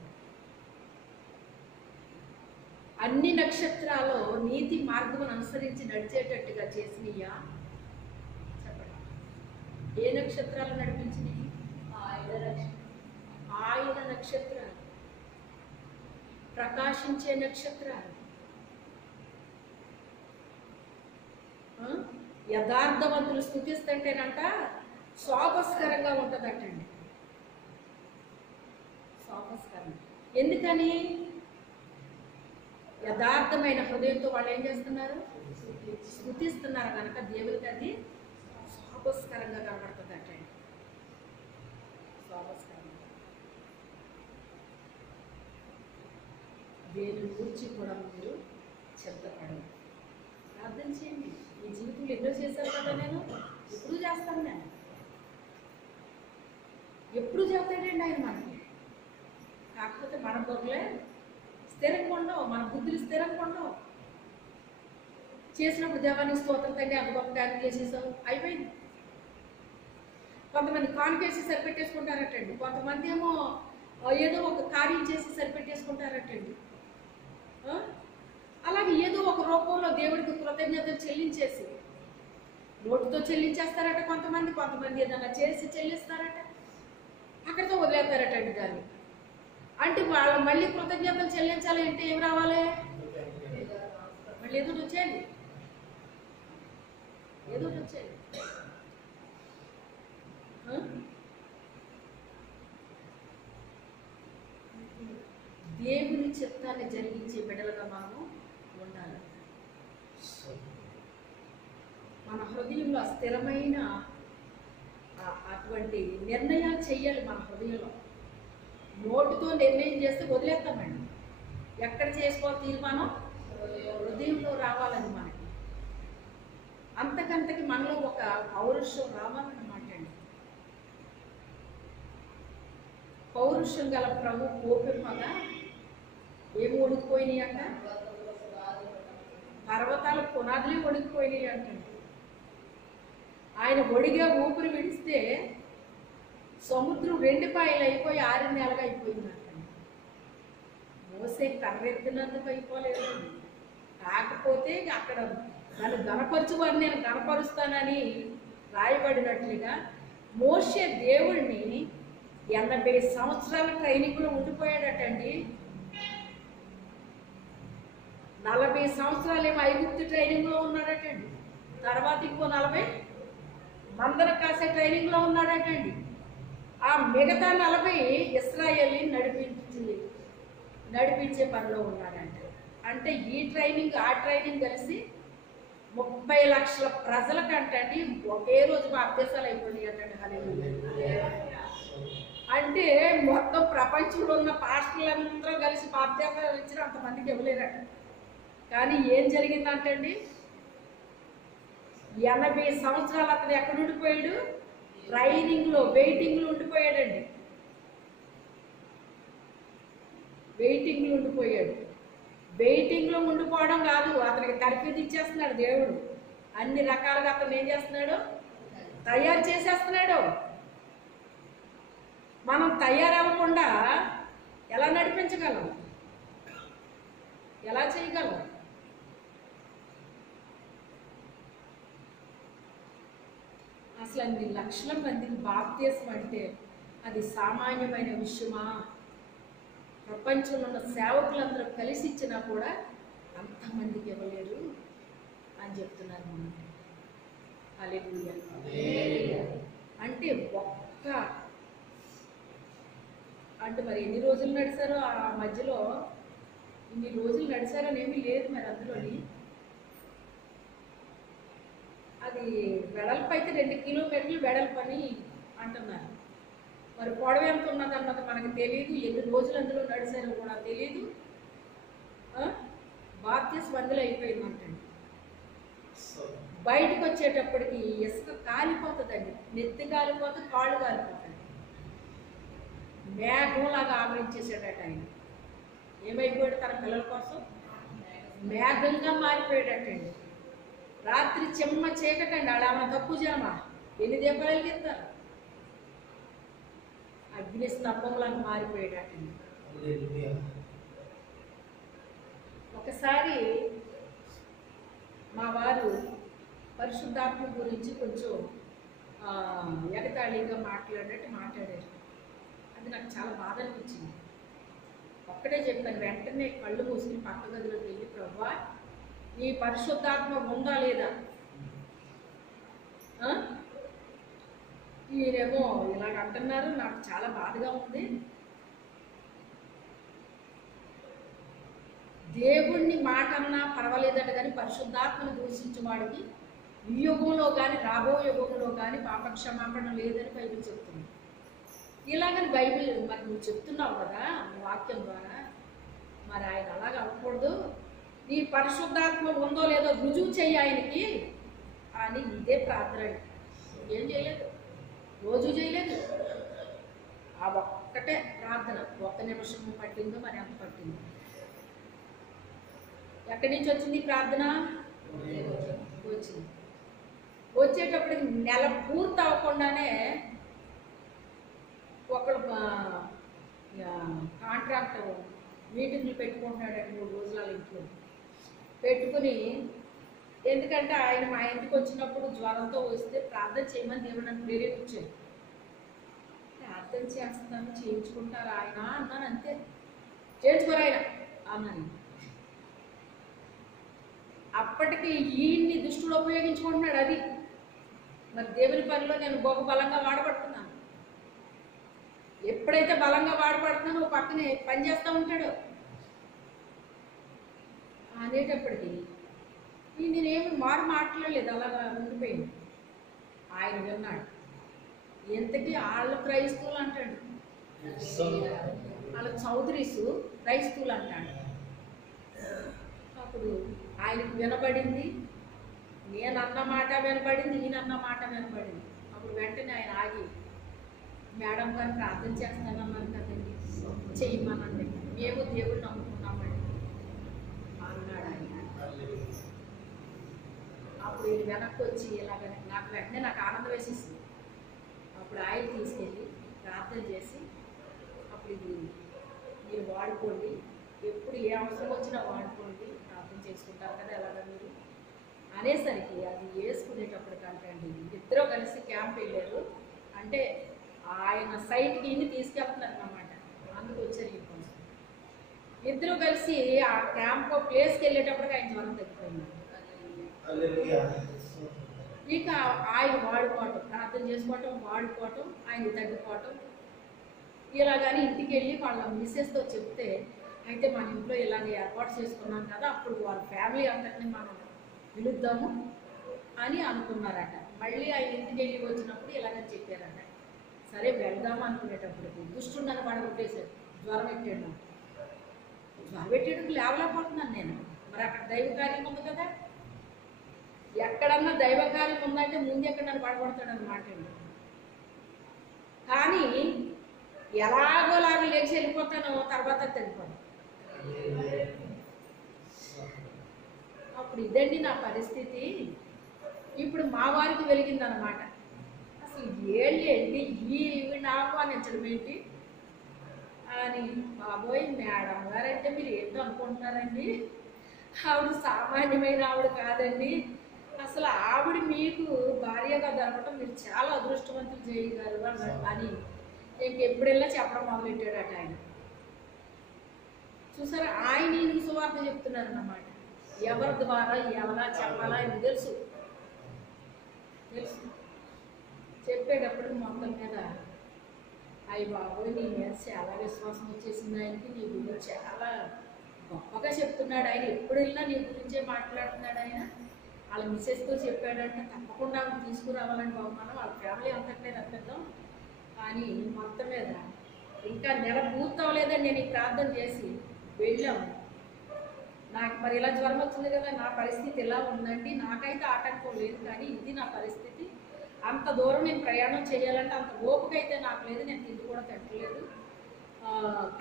అన్ని నక్షత్రాలు నీతి మార్గమును అనుసరించి నడిచేటట్టుగా చేసినయ్యా చెప్పండి. ఏ నక్షత్రాలు నడిపించినవి? ఆయన నక్షత్రాలు, ప్రకాశించే నక్షత్రాలు, యథార్థవంతులు స్తుతిస్తుంటేనంట శోభస్కరంగా ఉంటుందటండి. శోభస్కరం. ఎందుకని? యథార్థమైన హృదయంతో వాళ్ళు ఏం చేస్తున్నారు? స్తుతిస్తున్నారు కనుక దేవునికి అది శోభస్కరంగా కనబడుతుందటండి. శోభస్కరంగా. దేని గురించి కూడా మీరు చింతపడరు. ప్రార్థన చేయండి. ఈ జీవితంలో ఎన్నో చేశాను కదా, నేను ఎప్పుడు చేస్తాను, నేను ఎప్పుడు చేస్తాడండి ఆయన మనకి. కాకపోతే మన బొర్రలే స్థిరంగా ఉండవు, మన బుద్ధులు స్థిరంగా ఉండవు. చేసినప్పుడు దేవానికి స్తోత్రం తండ్రి అంత గొప్ప కార్యం చేసేసావు, అయిపోయింది. కొంతమంది కాన్కేసి సరిపెట్టేసుకుంటారటండి, కొంతమంది ఏమో ఏదో ఒక కార్యం చేసి సరిపెట్టేసుకుంటారటండి. అలాగే ఏదో ఒక రూపంలో దేవుడికి కృతజ్ఞతలు చెల్లించేసి నోటితో చెల్లించేస్తారట కొంతమంది, కొంతమంది ఏదైనా చేసి చెల్లిస్తారట, అక్కడితో వదిలేస్తారటండి దాన్ని. అంటే వాళ్ళు మళ్ళీ కృతజ్ఞతలు చెల్లించాలి అంటే ఏం రావాలి? మళ్ళీ ఏదో వచ్చేది, ఏదో వచ్చేది. దేవుని చిత్తాన్ని జరిగించే బిడ్డలుగా మనము ఉండాలి. మన హృదయంలో స్థిరమైన అటువంటి నిర్ణయాలు చెయ్యాలి. మన హృదయంలో నోటితో నిర్ణయం చేస్తే వదిలేస్తామండి. ఎక్కడ చేసుకోవాలి తీర్మానం? హృదయంలో రావాలని మనకి. అంతకంతకి మనలో ఒక పౌరుషం రావాలన్నమాట అండి. పౌరుషం గల ప్రభు కోపిమ్మగా ఏమి ఒడికిపోయినాయి అంట? పర్వతాల పునాదులే ఒడికిపోయినాయి అంటండి. ఆయన ఒడిగా ఊపిరి విడిస్తే సముద్రం 2 పాయలు అయిపోయి 6 నెలలుగా అయిపోయిందంటండి. మోసే కర్రెత్తినందుకు అయిపోలేదు. కాకపోతే అక్కడ నన్ను గణపరచువారు, నేను గణపరుస్తానని రాయబడినట్లుగా మోసే దేవుణ్ణి 80 సంవత్సరాల ట్రైనింగ్లో ఉండిపోయాడటండి. 40 సంవత్సరాలు ఏమో ఐగుప్తు ట్రైనింగ్లో ఉన్నాడటండి. తర్వాత ఇంకో 40 మందర కాసే ట్రైనింగ్లో ఉన్నాడటండి. ఆ మిగతా 40 ఇశ్రాయేల్ని నడిపించే పనిలో ఉన్నాడంట. అంటే ఈ ట్రైనింగ్ ఆ ట్రైనింగ్ కలిసి 30 లక్షల ప్రజలకంటండి ఒకే రోజు బాప్తీసాలు అయిపోయినాయి అంటండి. హల్లెలూయా. అంటే మొత్తం ప్రపంచంలో ఉన్న పాస్టర్లందరూ కలిసి బాప్తీసాలు ఇచ్చిన అంతమందికి ఇవ్వలేరట. కానీ ఏం జరిగిందంటండి, 80 సంవత్సరాలు అతను ఎక్కడ ఉండిపోయాడు? ట్రైనింగ్లో, వెయిటింగ్లో ఉండిపోయాడండి. వెయిటింగ్లో ఉండిపోయాడు. వెయిటింగ్లో ఉండిపోవడం కాదు, అతనికి తర్ఫీదు ఇచ్చేస్తున్నాడు దేవుడు. అన్ని రకాలుగా అతను ఏం చేస్తున్నాడు? తయారు చేసేస్తున్నాడు. మనం తయారవ్వకుండా ఎలా నడిపించగలం? ఎలా చేయగలం? అసలు అన్ని లక్షల మందికి బాప్తీసం అంటే అది సామాన్యమైన విషయమా? ప్రపంచంలో ఉన్న సేవకులందరూ కలిసి ఇచ్చినా కూడా అంతమందికి ఇవ్వలేరు అని చెప్తున్నారు మనం. హల్లెలూయా. అంటే అంటే మరి ఎన్ని రోజులు నడిచారో ఆ మధ్యలో, ఇన్ని రోజులు నడిచారని ఏమీ లేదు మరి అందులోని. అది వెడల్పు అయితే 2 కిలోమీటర్లు వెడల్పు అని అంటున్నారు. మరి పొడవు ఎంత ఉన్నది అన్నది మనకు తెలియదు. ఎన్ని రోజులు అందులో నడిచారో కూడా తెలియదు. బాప్తీసం అందులో అయిపోయిందంటండి. బయటకు వచ్చేటప్పటికి ఇసుక కాలిపోతుందండి. నెత్తి కాలిపోతుంది, కాళ్ళు కాలిపోతుంది. మేఘంలాగా ఆవరించేసాడట ఆయన. ఏమైపోయాడు? తన పిల్లల కోసం మేఘంగా మారిపోయాడటండి. రాత్రి చెమ్మ చీకటండి. ఆడ ఆమె తక్కువ జామ ఎన్ని దీపాలు వెలిగిస్తారు? అగ్ని స్తంభంలాగా మారిపోయాడటండి. ఒకసారి మా వారు పరిశుద్ధాత్మ గురించి కొంచెం ఎగతాళిగా మాట్లాడారు. అది నాకు చాలా బాధ అనిపించింది. ఒక్కడే చెప్పాను, వెంటనే కళ్ళు మూసుకుని పక్క గదిలోకి వెళ్ళి, ప్రభువా నీ పరిశుద్ధాత్మ ఉందా లేదా? ఈయనేమో ఇలాగ అంటున్నారు, నాకు చాలా బాధగా ఉంది. దేవుణ్ణి మాట అన్నా పర్వాలేదట, కానీ పరిశుద్ధాత్మను దూషించే వాడికి ఈ యుగంలో కానీ రాబో యుగంలో కానీ పాపక్షమాపణ లేదని బైబిల్ చెప్తుంది. ఇలాగని బైబిల్ మరి నువ్వు చెప్తున్నావు కదా నీ వాక్యం ద్వారా, మరి ఆయన అలాగ అవ్వకూడదు, నీ పరిశుద్ధాత్మ ఉందో లేదో రుజువు చెయ్యి ఆయనకి అని ఇదే ప్రార్థన. ఏం చేయలేదు, రోజు చేయలేదు, ఆ ఒక్కటే ప్రార్థన. 1 నిమిషం పట్టిందో మరి ఎంత పట్టిందో. ఎక్కడి నుంచి వచ్చింది ప్రార్థన? వచ్చింది. వచ్చేటప్పటికి నెల పూర్తి అవ్వకుండానే ఒకడు కాంట్రాక్ట్ మీటింగ్లు పెట్టుకుంటున్నాడండి 3 రోజుల ఇంట్లో పెట్టుకుని. ఎందుకంటే ఆయన మా ఇంటికి వచ్చినప్పుడు జ్వరంతో వస్తే ప్రార్థన చేయమని దేవుడు నన్ను ప్రేరేపించాడు. ప్రార్థన చేస్తాను, చేయించుకుంటారు ఆయన అన్నాను. అంతే, చేయించుకోరు ఆయన అన్నాను. అప్పటికి ఈయన్ని దుష్టుడు ఉపయోగించుకుంటున్నాడు. అది మరి దేవుని పనిలో నేను గొప్ప బలంగా వాడబడుతున్నాను. ఎప్పుడైతే బలంగా వాడబడుతున్నానో పక్కనే పని చేస్తూ ఉంటాడు. అనేటప్పటికి నేనేమి మాట్లాడలేదు, అలాగా ఉండిపోయింది. ఆయన విన్నాడు. ఎంతకీ వాళ్ళు క్రైస్తవులు అంటాడు, వాళ్ళ చౌదరీసు క్రైస్తవులు అంటాడు. అప్పుడు ఆయనకు వినబడింది, నేను అన్న మాట వినబడింది, ఈయన అన్న మాట వినబడింది. అప్పుడు వెంటనే ఆయన ఆగి, మేడం గారు ప్రార్థన చేస్తానన్నారు కదండి, చెయ్యమనండి, మేము దేవుడిని నమ్ముకున్నామండి అన్నాడు ఆయన. అప్పుడు ఈయన వెనక్కి వచ్చి ఇలాగ నాకు వెంటనే నాకు ఆనందం వేసేసింది. అప్పుడు ఆయన తీసుకెళ్ళి ప్రార్థన చేసి, అప్పుడు ఇది మీరు వాడుకోండి, ఎప్పుడు ఏ అవసరం వచ్చినా వాడుకోండి, ప్రార్థన చేసుకుంటారు కదా ఎలాగ మీరు అనేసరికి అది వేసుకునేటప్పటికంటే అండి ఇద్దరు కలిసి క్యాంప్ వెళ్ళారు. అంటే ఆయన సైట్కి ఇన్ని తీసుకెళ్తున్నారు అన్నమాట, అందుకు వచ్చారు ఈ కోసం. ఇద్దరు కలిసి ఆ క్యాంప్ ప్లేస్కి వెళ్ళేటప్పటికి ఆయన జ్వరం తగ్గిపోయింది. ఇక ఆయన వాడుకోవటం, ప్రార్థన చేసుకోవటం, వాడుకోవటం, ఆయన తగ్గిపోవటం. ఇలాగని ఇంటికి వెళ్ళి వాళ్ళ మిస్సెస్తో చెప్తే, అయితే మన ఇంట్లో ఇలాగ ఏర్పాటు చేసుకున్నాం కదా, అప్పుడు వాళ్ళ ఫ్యామిలీ అంతటిని మనం పిలుద్దాము అని అనుకున్నారట. మళ్ళీ ఆయన ఇంటికి వెళ్ళి వచ్చినప్పుడు ఇలాగని చెప్పారట. సరే వెళ్దాము అనుకునేటప్పటికి దుష్టుండని పడగొట్టేశారు. జ్వరం పెట్టాడు, జ్వరం పెట్టేటప్పుడు లేవలేకపోతున్నాను నేను. మరి అక్కడ దైవ కార్యం ఉంది కదా, ఎక్కడన్నా దైవ కార్యం ఉందంటే ముందు ఎక్కడ నన్ను పడగొడతాడు అన్నమాట. కానీ ఎలాగోలాగా లేచి వెళ్ళిపోతానో తర్వాత తగ్గిపోతాను. అప్పుడు ఇదండి నా పరిస్థితి. ఇప్పుడు మా వారికి వెలిగిందనమాట. అసలు ఏంటి ఈవిడ ఆహ్వానించడం ఏంటి అని. బాబోయ్, మేడం గారంటే మీరు ఏంటో అనుకుంటున్నారండి, ఆవిడ సామాన్యమైన ఆవిడ కాదండి. అసలు ఆవిడ మీకు భార్యగా దొరకటం మీరు చాలా అదృష్టవంతులు చేయగారు అని ఇంకెప్పుడెల్లా చెప్పడం మొదలెట్టాడట ఆయన. చూసారా, ఆయన ఈయనకు సువార్త చెప్తున్నారు అన్నమాట. ఎవరి ద్వారా ఎలా చెప్పాలా అని తెలుసు. చెప్పేటప్పుడు మొత్తం మీద అయ్యి బాబోయ్ నీ మీద చాలా విశ్వాసం వచ్చేసింది ఆయనకి, నీ గురించి చాలా గొప్పగా చెప్తున్నాడు ఆయన, ఎప్పుడు వెళ్ళినా నీ గురించే మాట్లాడుతున్నాడు ఆయన. వాళ్ళ మిస్సెస్తో చెప్పాడంటే తప్పకుండా ఆమె తీసుకురావాలని బహుమానం, వాళ్ళ ఫ్యామిలీ అంతట్లే రప్పిద్దాం అని. మొత్తం మీద ఇంకా నెల పూర్తవలేదని నేను ఈ ప్రార్థన చేసి వెళ్ళాము. నాకు మరి ఇలా జ్వరం వచ్చింది కదా, నా పరిస్థితి ఇలా ఉందండి. నాకైతే ఆటంకం లేదు, కానీ ఇది నా పరిస్థితి. అంత దూరం నేను ప్రయాణం చేయాలంటే అంత ఓపిక అయితే నాకు లేదు, నేను తిండి కూడా తిట్టలేదు.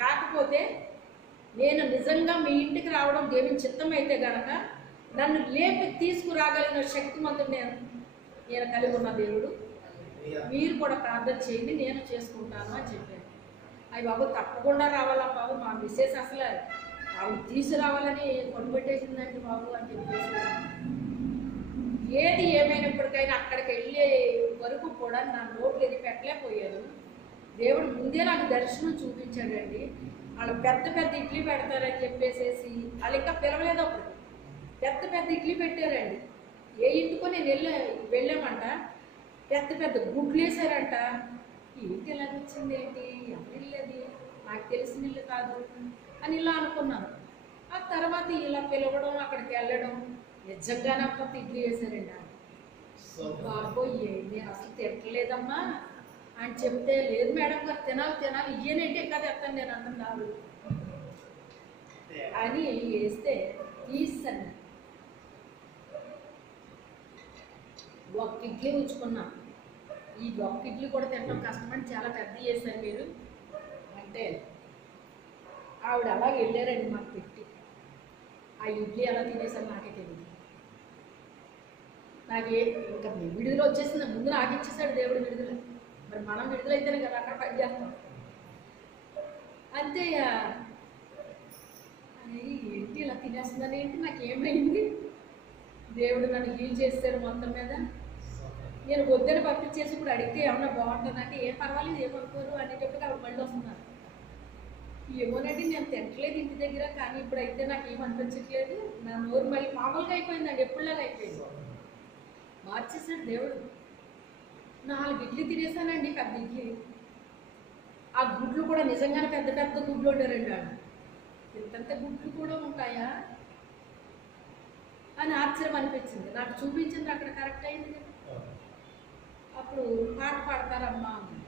కాకపోతే నేను నిజంగా మీ ఇంటికి రావడం దేవుని చిత్తం అయితే గనక నన్ను లేపి తీసుకురాగలిగిన శక్తిమంతుడు నేను కలిగి ఉన్న దేవుడు, మీరు కూడా ప్రార్థన చేయండి, నేను చేసుకుంటాను అని చెప్పాను. అవి బాబు తప్పకుండా రావాలా బాబు, మా మిస్సెస్ అసలు ఆవిడ తీసుకురావాలని కొనిపెట్టేసిందండి బాబు అని చెప్పేసి. ఏది ఏమైనప్పటికైనా అక్కడికి వెళ్ళే వరకు కూడా నా నోట్లు ఎది పెట్టలేకపోయాను. దేవుడు ముందే నాకు దర్శనం చూపించాడండి. వాళ్ళు పెద్ద పెద్ద ఇడ్లీ పెడతారని చెప్పేసేసి వాళ్ళు ఇంకా పిలవలేదు. అప్పుడు పెద్ద పెద్ద ఇడ్లీ పెట్టారండి. ఏ ఇంటికో నేను వెళ్ళామంట. పెద్ద పెద్ద గుడ్లు వేసారంట. ఏంటి ఇలా వచ్చింది, ఏంటి ఎవరి ఇల్లు అది, నాకు తెలిసిన ఇల్లు కాదు అని ఇలా అనుకున్నాను. ఆ తర్వాత ఇలా పిలవడం, అక్కడికి వెళ్ళడం, నిజంగానే అంత ఇడ్లీ వేసారండి. బాబోయ్ నేను అసలు తిట్టలేదమ్మా అని చెప్తే, లేదు మేడం గారు తినాలి తినాలి ఇయ్యనంటే కదా ఎత్తాను నేను అంటున్నారు అని వేస్తే తీసాను. ఒక్క ఇడ్లీ ఉంచుకున్నాను. ఈ ఒక్క ఇడ్లీ కూడా తినడం కష్టమని చాలా పెద్ద చేశారు మీరు అంటే, ఆవిడ అలాగే వెళ్ళారండి మాకు పెట్టి. ఆ ఇడ్లీ ఎలా తినేసారు నాకే తెలియదు. ఇంకా విడుదల వచ్చేసింది, ముందు నాకు ఇచ్చేసాడు దేవుడు విడుదల. మరి మనం విడుదలైతేనే కదా అక్కడ పని చేస్తాం. అంతే ఏంటి ఇలా తినేస్తుందని, ఏంటి నాకేమైంది, దేవుడు నన్ను హీల్ చేస్తాడు మొత్తం మీద. నేను వద్దని పంపించేసి ఇప్పుడు అడిగితే ఏమన్నా బాగుంటుందంటే, ఏం పర్వాలేదు ఏమనుకోరు అనేటప్పటికి ఆవిడ మళ్ళీ వస్తున్నారు. ఏమోనండి నేను తినట్లేదు ఇంటి దగ్గర, కానీ ఇప్పుడైతే నాకు ఏమనిపించట్లేదు, నా నోరు మళ్ళీ మామూలుగా అయిపోయిందండి, ఎప్పుడులాగా అయిపోయింది. మార్చేసాడు దేవుడు. 4 ఇడ్లీ తినేసానండి, పెద్ద ఇడ్లీ. ఆ గుడ్లు కూడా నిజంగానే పెద్ద పెద్ద గుడ్లు వండారండి వాళ్ళు. ఇంతంత గుడ్లు కూడా ఉంటాయా అని ఆశ్చర్యం అనిపించింది. నాకు చూపించింది అక్కడ కరెక్ట్ అయింది కదా. అప్పుడు పాట పాడతారమ్మా అన్న.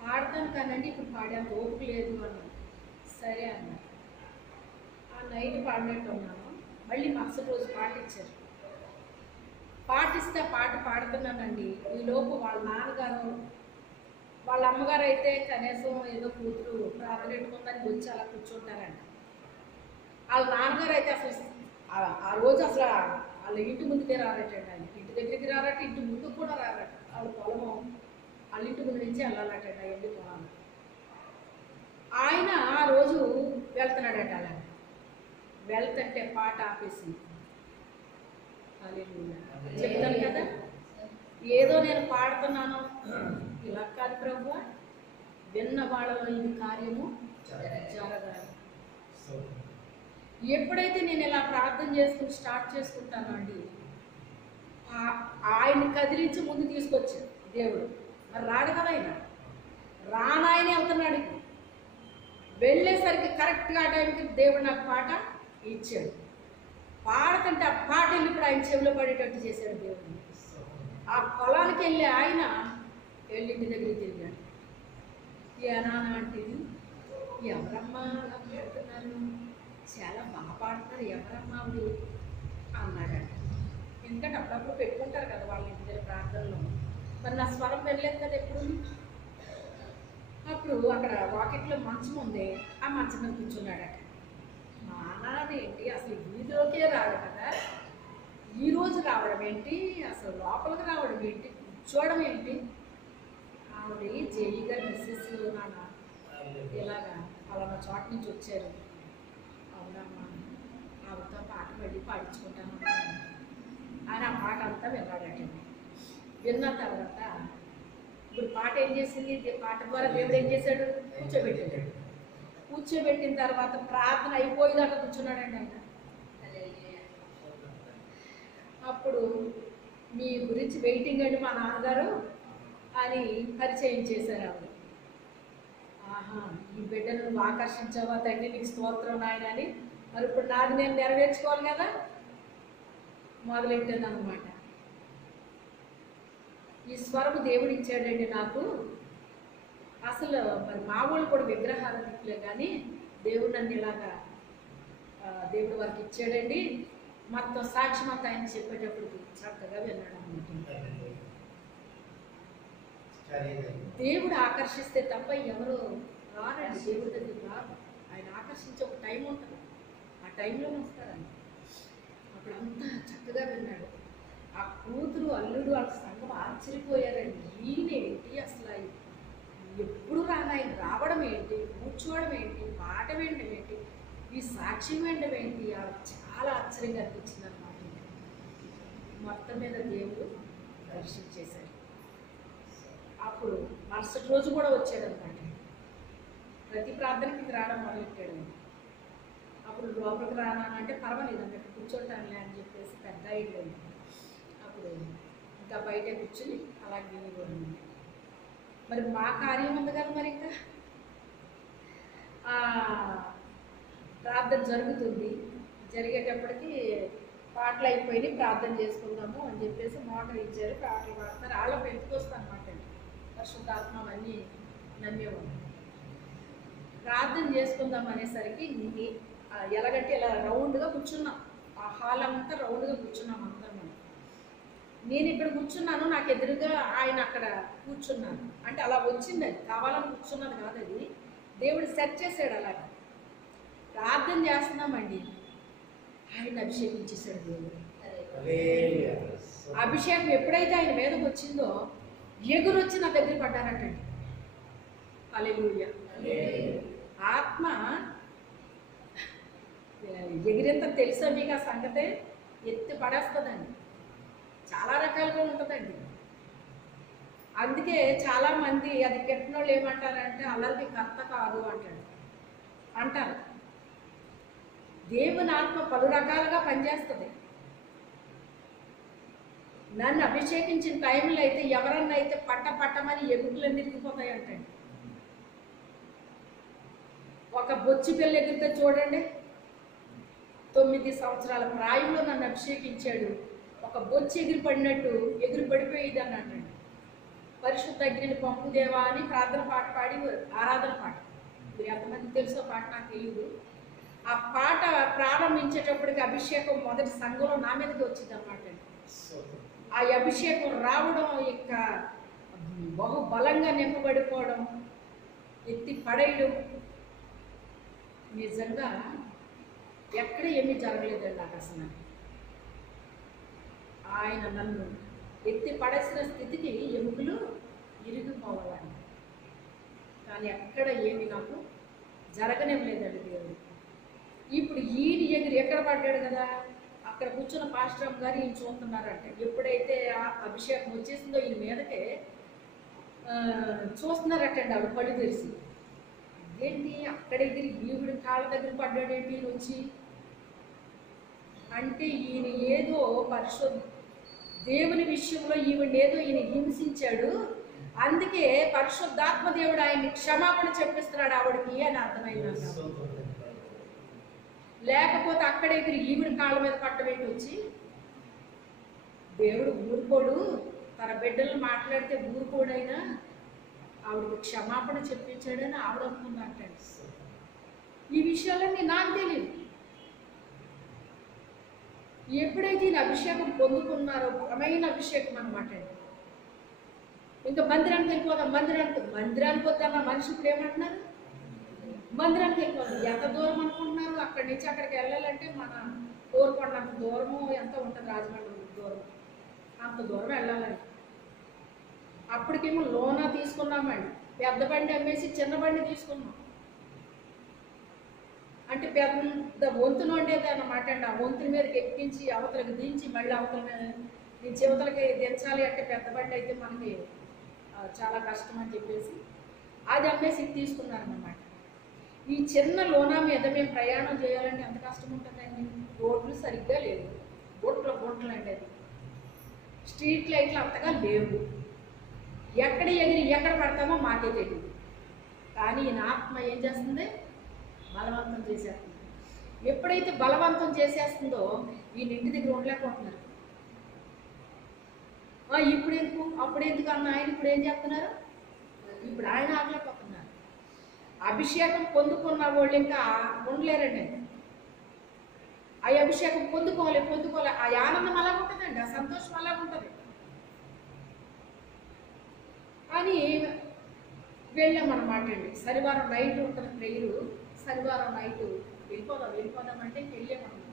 పాడతాను కానండి ఇప్పుడు పాడేంత ఓపిక లేదు అన్నాను. సరే అన్న. ఆ నైట్ పాడినట్టు ఉన్నాను. మళ్ళీ మరుసటి రోజు పాట ఇచ్చారు. పాటిస్తే పాట పాడుతున్నానండి. ఈలోపు వాళ్ళ నాన్నగారు, వాళ్ళ అమ్మగారు అయితే కనీసం ఏదో కూతురు ప్రార్థన పెట్టుకుందని వచ్చి అలా కూర్చుంటారంట. వాళ్ళ నాన్నగారు అయితే అసలు ఆ రోజు అసలు వాళ్ళ ఇంటి ముందుకే రారటండి. ఆయన ఇంటి దగ్గరికి రారట, ఇంటి ముందుకు కూడా రారట. వాళ్ళ పొలము వాళ్ళ ఇంటి ముందు నుంచి వెళ్ళాలటండి ఆ ఎండి పొలాలు. ఆయన ఆ రోజు వెళ్తున్నాడట. అలా వెళ్తుంటే పాట ఆపేసి చెప్తాను కదా, ఏదో నేను పాడుతున్నాను ఇలా కాదు ప్రభు, విన్న వాళ్ళలో ఇది కార్యము జరగాలి. ఎప్పుడైతే నేను ఇలా ప్రార్థన చేసుకుని స్టార్ట్ చేసుకుంటాను అండి, ఆయన్ని కదిలించి ముందు తీసుకొచ్చాడు దేవుడు. మరి రాడు కదా ఆయన, రానాయనే వెళ్తున్నాడు. వెళ్ళేసరికి కరెక్ట్గా ఆ టైంకి దేవుడు నాకు పాట ఇచ్చాడు. పాడుతుంటే ఆ పాట వెళ్ళి ఇప్పుడు ఆయన చెవిలో పడేటట్టు చేశాడు దేవుడు. ఆ పొలానికి వెళ్ళి ఆయన వెళ్ళింటి దగ్గరికి తిరిగాడు. ఏనా అంటే, ఎవరమ్మా అలా పాడుతున్నారు, చాలా బాగా పాడుతున్నారు, ఎవరమ్మా ఆవిడ అన్నాడట. ఎందుకంటే అప్పుడప్పుడు పెట్టుకుంటారు కదా వాళ్ళ ఇంటి దగ్గర ప్రార్థనలో. మరి నా స్వరం వెళ్ళలేదు కదా ఎప్పుడు. అప్పుడు అక్కడ వాకిట్లో మంచం ఉంది, ఆ మంచం మీద కూర్చున్నాడట. మానాదేంటి అసలు వీధిలోకే రాడు కదా, ఈరోజు రావడం ఏంటి, అసలు లోపలికి రావడం ఏంటి, కూర్చోవడం ఏంటి. ఆవిడ జేఈ గారు మిస్సెస్ నాన్న ఇలాగా పలానా చోట నుంచి వచ్చారు. అవునమ్మా, ఆవిడతో పాట వెళ్ళి పాడించుకుంటాను అని ఆ పాట అంతా విన్నాడటండి. విన్న తర్వాత ఇప్పుడు పాట ఏం చేసింది, పాట ద్వారా దేవుడు ఏం చేశాడు, కూర్చోబెట్టాడు. కూర్చోబెట్టిన తర్వాత ప్రార్థన అయిపోయేదాకా కూర్చున్నాడండి ఆయన. అప్పుడు మీ గురించి వెయిటింగ్ అండి మా నాన్నగారు అని పరిచయం చేశారు ఆవిడ. ఆహా, ఈ బిడ్డను నువ్వు ఆకర్షించావా తండ్రి, నీకు స్తోత్రం నాయన అని. మరి ఇప్పుడు నాది నేను నెరవేర్చుకోవాలి కదా, మొదలెట్టాను అనమాట. ఈ స్వరము దేవుడు ఇచ్చాడండి నాకు. అసలు మరి మా వాళ్ళు కూడా విగ్రహాలు తిప్పలే, కానీ దేవుడు నన్ను ఇలాగా దేవుడు వారికి ఇచ్చాడండి. మొత్తం సాక్ష్యం అంతా ఆయన చెప్పేటప్పుడు చక్కగా విన్నాడు అనమాట. దేవుడు ఆకర్షిస్తే తప్ప ఎవరు రారండి దేవుడి దగ్గర రారు. ఆయన ఆకర్షించే ఒక టైం ఉంటుంది, ఆ టైంలోనే వస్తారండి. అప్పుడు అంతా చక్కగా విన్నాడు. ఆ కూతురు అల్లుడు వాళ్ళ సంఘం ఆశ్చర్యపోయారండి. ఈయనేంటి అసలు ఎప్పుడు ఆయన రావడం ఏంటి, కూర్చోవడం ఏంటి, పాట వినడం ఏంటి, ఈ సాక్ష్యం వినడం ఏంటి, చాలా ఆశ్చర్యంగా అనిపించింది అన్నమాట. మొత్తం మీద దేవుడు దర్శించేశాడు. అప్పుడు మరుసటి రోజు కూడా వచ్చాడు అనమాట. ప్రతి ప్రార్థనకి రావడం మొదలెట్టాడు. అప్పుడు లోపలికి రానంటే పర్వాలేదు అన్నట్టు కూర్చోటానులే అని చెప్పేసి పెద్ద ఇల్లు. అప్పుడు ఇంకా బయటే కూర్చుని అలా వినేవాడు. మరి మా కార్యం ఉంది కదా, మరి ఇంకా ప్రార్థన జరుగుతుంది. జరిగేటప్పటికి పాటలు అయిపోయి ప్రార్థన చేసుకుందాము అని చెప్పేసి మోటార్ ఇచ్చారు, పాటలు పాడుతున్నారు. వాళ్ళ పెంచుకొస్తా అనమాట అండి, పరిశుద్ధాత్మ అవన్నీ నమ్మేవాళ్ళు. ప్రార్థన చేసుకుందాం అనేసరికి ఎలాగంటే ఇలా రౌండ్గా కూర్చున్నాం, ఆ హాల్ అంతా రౌండ్గా కూర్చున్నాం అందరం. నేను ఇక్కడ కూర్చున్నాను, నాకు ఎదురుగా ఆయన అక్కడ కూర్చున్నాను. అంటే అలా వచ్చింది, అది కావాలని కూర్చున్నాను కాదు, అది దేవుడు సెట్ చేశాడు. అలాగా ప్రార్థన చేస్తున్నామండి, ఆయన అభిషేకించేశాడు దేవుడు. అభిషేకం ఎప్పుడైతే ఆయన మీదకి వచ్చిందో ఎగురు వచ్చి నా దగ్గర పడ్డారటండి. హల్లెలూయా. ఆత్మ ఎగిరింత తెలుసా మీకు ఆ సంగతే? ఎత్తి పడేస్తుందండి, చాలా రకాలుగా ఉంటుందండి. అందుకే చాలామంది అది కెట్టినోళ్ళు ఏమంటారంటే అల్లరికి కర్త కాదు అంటారు. దేవుని ఆత్మ పలు రకాలుగా పనిచేస్తుంది. నన్ను అభిషేకించిన టైంలో అయితే ఎవరన్నా అయితే పట్టమని ఎగురులు తిరిగిపోతాయి అంటండి. ఒక బొచ్చి పిల్ల ఎగిరితే చూడండి, 9 సంవత్సరాల ప్రాయంలో నన్ను అభిషేకించాడు. ఒక బొచ్చి ఎగిరి పడినట్టు ఎగిరి పడిపోయేది అన్నట్టండి. పరిశుద్ధ అగ్నిని పంపుదేవా అని ప్రార్థన పాట పాడి, ఆరాధన పాట, మీరు ఎంతమంది తెలుసో పాట నాకు తెలియదు. ఆ పాట ప్రారంభించేటప్పటికి అభిషేకం మొదటి సంఘంలో నా మీదకి వచ్చింది అన్నమాట. ఆ అభిషేకం రావడం, ఇంకా బహు బలంగా నింపబడిపోవడం, ఎత్తి పడేయడం, నిజంగా ఎక్కడ ఏమీ జరగలేదండి నాకు అసలు. ఆయన నన్ను ఎత్తి పడేసిన స్థితికి ఎముకలు ఇరిగిపోవాలని, కానీ ఎక్కడ ఏమి నాకు జరగనివ్వలేదండి దేవుడు. ఇప్పుడు ఈయన ఎగిరి ఎక్కడ పడ్డాడు కదా, అక్కడ కూర్చున్న పాస్టర్ గారు ఈయన చూస్తున్నారంటే, ఎప్పుడైతే ఆ అభిషేకం వచ్చేసిందో ఈయన మీదకే చూస్తున్నారటండి ఆవిడ కళ్ళు తెరిచి. ఏంటి అక్కడ ఎగిరి ఈవిడ కాళ్ళ దగ్గర పడ్డాడేంటి ఈయన వచ్చి అంటే, ఈయన ఏదో దేవుని విషయంలో ఈయన హింసించాడు, అందుకే పరిశుద్ధాత్మ దేవుడు ఆయన్ని క్షమాపణ చెప్పిస్తున్నాడు ఆవిడకి అని అర్థమైంది. లేకపోతే అక్కడ ఎగిరి ఈవిడ కాళ్ళ మీద పట్టబెట్టి వచ్చి, దేవుడు ఊరుకోడు, తన బిడ్డలను మాట్లాడితే ఊరుకోడైనా ఆవిడకి క్షమాపణ చెప్పించాడని ఆవిడ అనుకుందంట. ఈ విషయాలన్నీ నాకు తెలియదు. ఎప్పుడైతే ఈయన అభిషేకం పొందుకున్నారో, బలమైన అభిషేకం అనమాట. ఇంకా మందిరానికి వెళ్ళిపోదాం, మందిరానికి వద్దన్న మనిషి ఇప్పుడు ఏమంటున్నారు, మందిరానికి వెళ్ళిపోదాం. ఎంత దూరం అనుకుంటున్నారు, అక్కడి నుంచి అక్కడికి వెళ్ళాలంటే మన కోరుకొండ అంత దూరము ఎంత ఉంటుంది, రాజమండ్రి దూరం, అంత దూరం వెళ్ళాలండి. అప్పటికేమో లోనా తీసుకున్నామండి, పెద్ద బండి అమ్మేసి చిన్న బండి తీసుకున్నాం. అంటే పెద్ద వంతులు ఉండేది అన్నమాట అండి. ఆ వంతుల మీదకి ఎక్కించి అవతలకి దించి మళ్ళీ అవతల నుంచి అవతలకి దించాలి అంటే పెద్ద బండి అయితే మనకి చాలా కష్టం అని చెప్పేసి అది అమ్మేసి తీసుకున్నారన్నమాట. ఈ చిన్న లోనా మీద మేము ప్రయాణం చేయాలంటే ఎంత కష్టం ఉంటుందండి. రోడ్లు సరిగ్గా లేవు, గుంటలు అంటే అది, స్ట్రీట్ లైట్లు అంతగా లేవు, ఎక్కడ ఎగిరి ఎక్కడ పడతామో మాకే తెలియదు. కానీ ఈయన ఆత్మ ఏం చేస్తుంది, బలవంతం చేసేస్తుంది. ఎప్పుడైతే బలవంతం చేసేస్తుందో ఈయన ఇంటి దగ్గర ఉండలేకపోతున్నారు. ఇప్పుడు ఎందుకు అప్పుడు ఎందుకు అన్న ఆయన ఇప్పుడు ఏం చేస్తున్నారు, ఇప్పుడు ఆయన ఆగలేకపోతున్నారు. అభిషేకం పొందుకున్న వాళ్ళు ఇంకా ఉండలేరండి. ఆ అభిషేకం పొందుకోవాలి, ఆ ఆనందం అలాగ ఉంటుందండి, ఆ సంతోషం అలాగ ఉంటుంది. అని వెళ్ళామన్నమాట అండి. శనివారం నైట్ ఉంటుంది ప్రేయరు, శనివారం నైట్ వెళ్ళిపోదాం అంటే వెళ్ళామన్నమాట.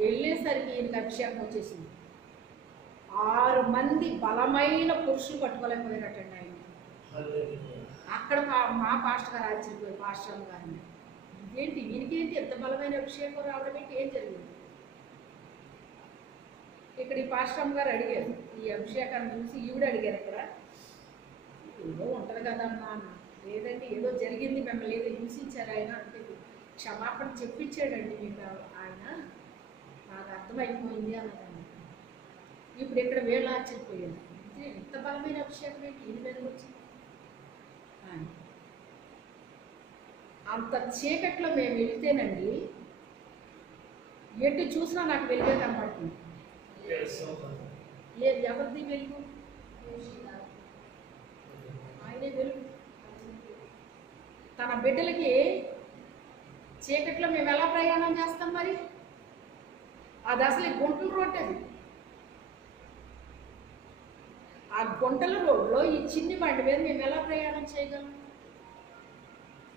వెళ్ళేసరికి ఈయనకి అభిషేకం వచ్చేసింది. 6 మంది బలమైన పురుషులు పట్టుకోలేకపోయినట్టండి ఆయన. అక్కడ మా పాస్టర్ గారు ఆశ్చర్యపోయి, పాస్టర్ గారిని, ఇదేంటి ఈయనకేంటి ఎంత బలమైన అభిషేకం రావడం ఏంటి, ఏం జరిగింది? ఇక్కడ ఈ పాస్టర్ గారు అడిగారు, ఈ అభిషేకాన్ని చూసి ఈవిడ అడిగారు, ఇక్కడ ఏదో ఉంటుంది కదమ్మా అన్న. లేదండి, ఏదో జరిగింది, మిమ్మల్ని ఏదో హింసించారు ఆయన, అంటే క్షమాపణ చెప్పించాడండి మీకు ఆయన, నాకు అర్థమైపోయింది అన్నదండి. ఇప్పుడు ఇక్కడ వేళ ఆశ్చర్యపోయాను, ఎంత బలమైన అభిషేకం ఏంటి ఇది మీదకి వచ్చింది అని. అంత చీకట్లో మేము వెళ్తేనండి ఎటు చూసినా నాకు వెలుగే కనపడుతుంది. ఎవరిది వెలుగు? ఆయనే వెలుగు. తన బిడ్డలకి చీకట్లో మేము ఎలా ప్రయాణం చేస్తాం మరి? అది అసలు గుంటల రోడ్ అది. ఆ గుంటల రోడ్లో ఈ చిన్ని బండి మీద మేము ఎలా ప్రయాణం చేయగలం?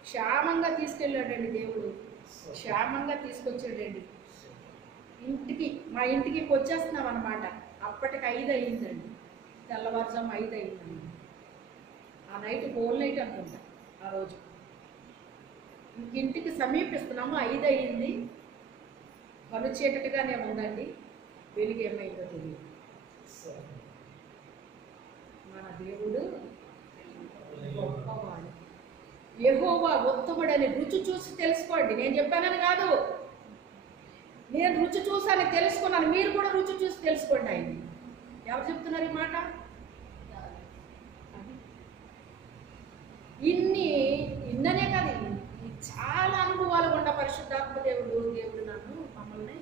క్షేమంగా తీసుకెళ్ళాడండి దేవుడు, క్షేమంగా తీసుకొచ్చాడండి ఇంటికి. మా ఇంటికి వచ్చేస్తున్నాం అన్నమాట. అప్పటికి 5 అయ్యిందండి, తెల్లవారుజాము 5 అయ్యిందండి. ఆ నైట్ హోల్ నైట్ అనుకుంటా ఆ రోజు. ఇంటికి సమీపిస్తున్నాము, 5 అయ్యింది. కను చీకటిగానే ఉందండి, వెలుగు ఏమైందో తెలియదు. మన దేవుడు గొప్పవాడు. యెహోవా ఉత్తముడని రుచి చూసి తెలుసుకోండి. నేను చెప్పానని కాదు, నేను రుచి చూసాను, తెలుసుకున్నాను. మీరు కూడా రుచి చూసి తెలుసుకోండి. ఆయన ఎవరు చెప్తున్నారు ఈ మాట? ఇన్ననే కాదు, చాలా అనుభవాలు గుండా పరిశుద్ధాత్మ దేవుడు మమ్మల్ని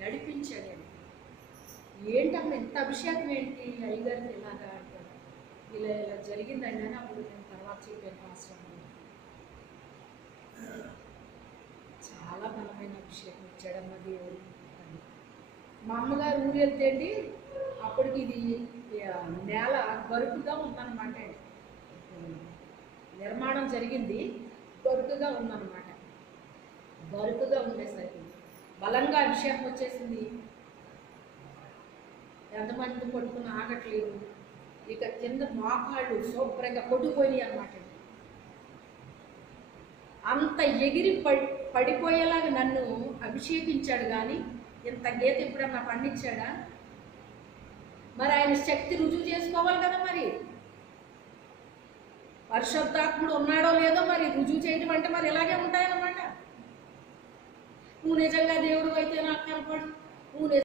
నడిపించాడు. ఏంటమ్మా ఇంత అభిషేకం ఏంటి అయ్యగారిని ఇలాగా అంటారు? ఇలా జరిగిందండి అని అప్పుడు నేను తర్వాత చెప్పాను అవసరం. చాలా బలమైన అభిషేకం ఇచ్చాడమ్మ దేవుడు. మా అమ్మగారు ఊరు వెళ్తే అండి అప్పటికి ఇది నేల గరుకుగా ఉందన్నమాట. నిర్మాణం జరిగింది, గరుకుగా ఉందన్నమాట. గరుకుగా ఉండేసరికి బలంగా అభిషేకం వచ్చేసింది. ఎంతమంది పట్టుకుని ఆగట్లేదు. ఇక కింద మోకాళ్ళు శుభ్రంగా కొట్టుకుపోయినాయి అన్నమాట. అంత ఎగిరి పడిపోయేలాగా నన్ను అభిషేకించాడు. కానీ ఇంత గీత ఎప్పుడన్నా పండించాడా? మరి ఆయన శక్తి రుజువు చేసుకోవాలి కదా. మరి పరిశుద్ధాత్ముడు ఉన్నాడో లేదో మరి రుజువు చేయడం అంటే మరి ఇలాగే ఉంటాయన్నమాట. నువ్వు నిజంగా దేవుడు అయితే నాకు కనపడు, నువ్వు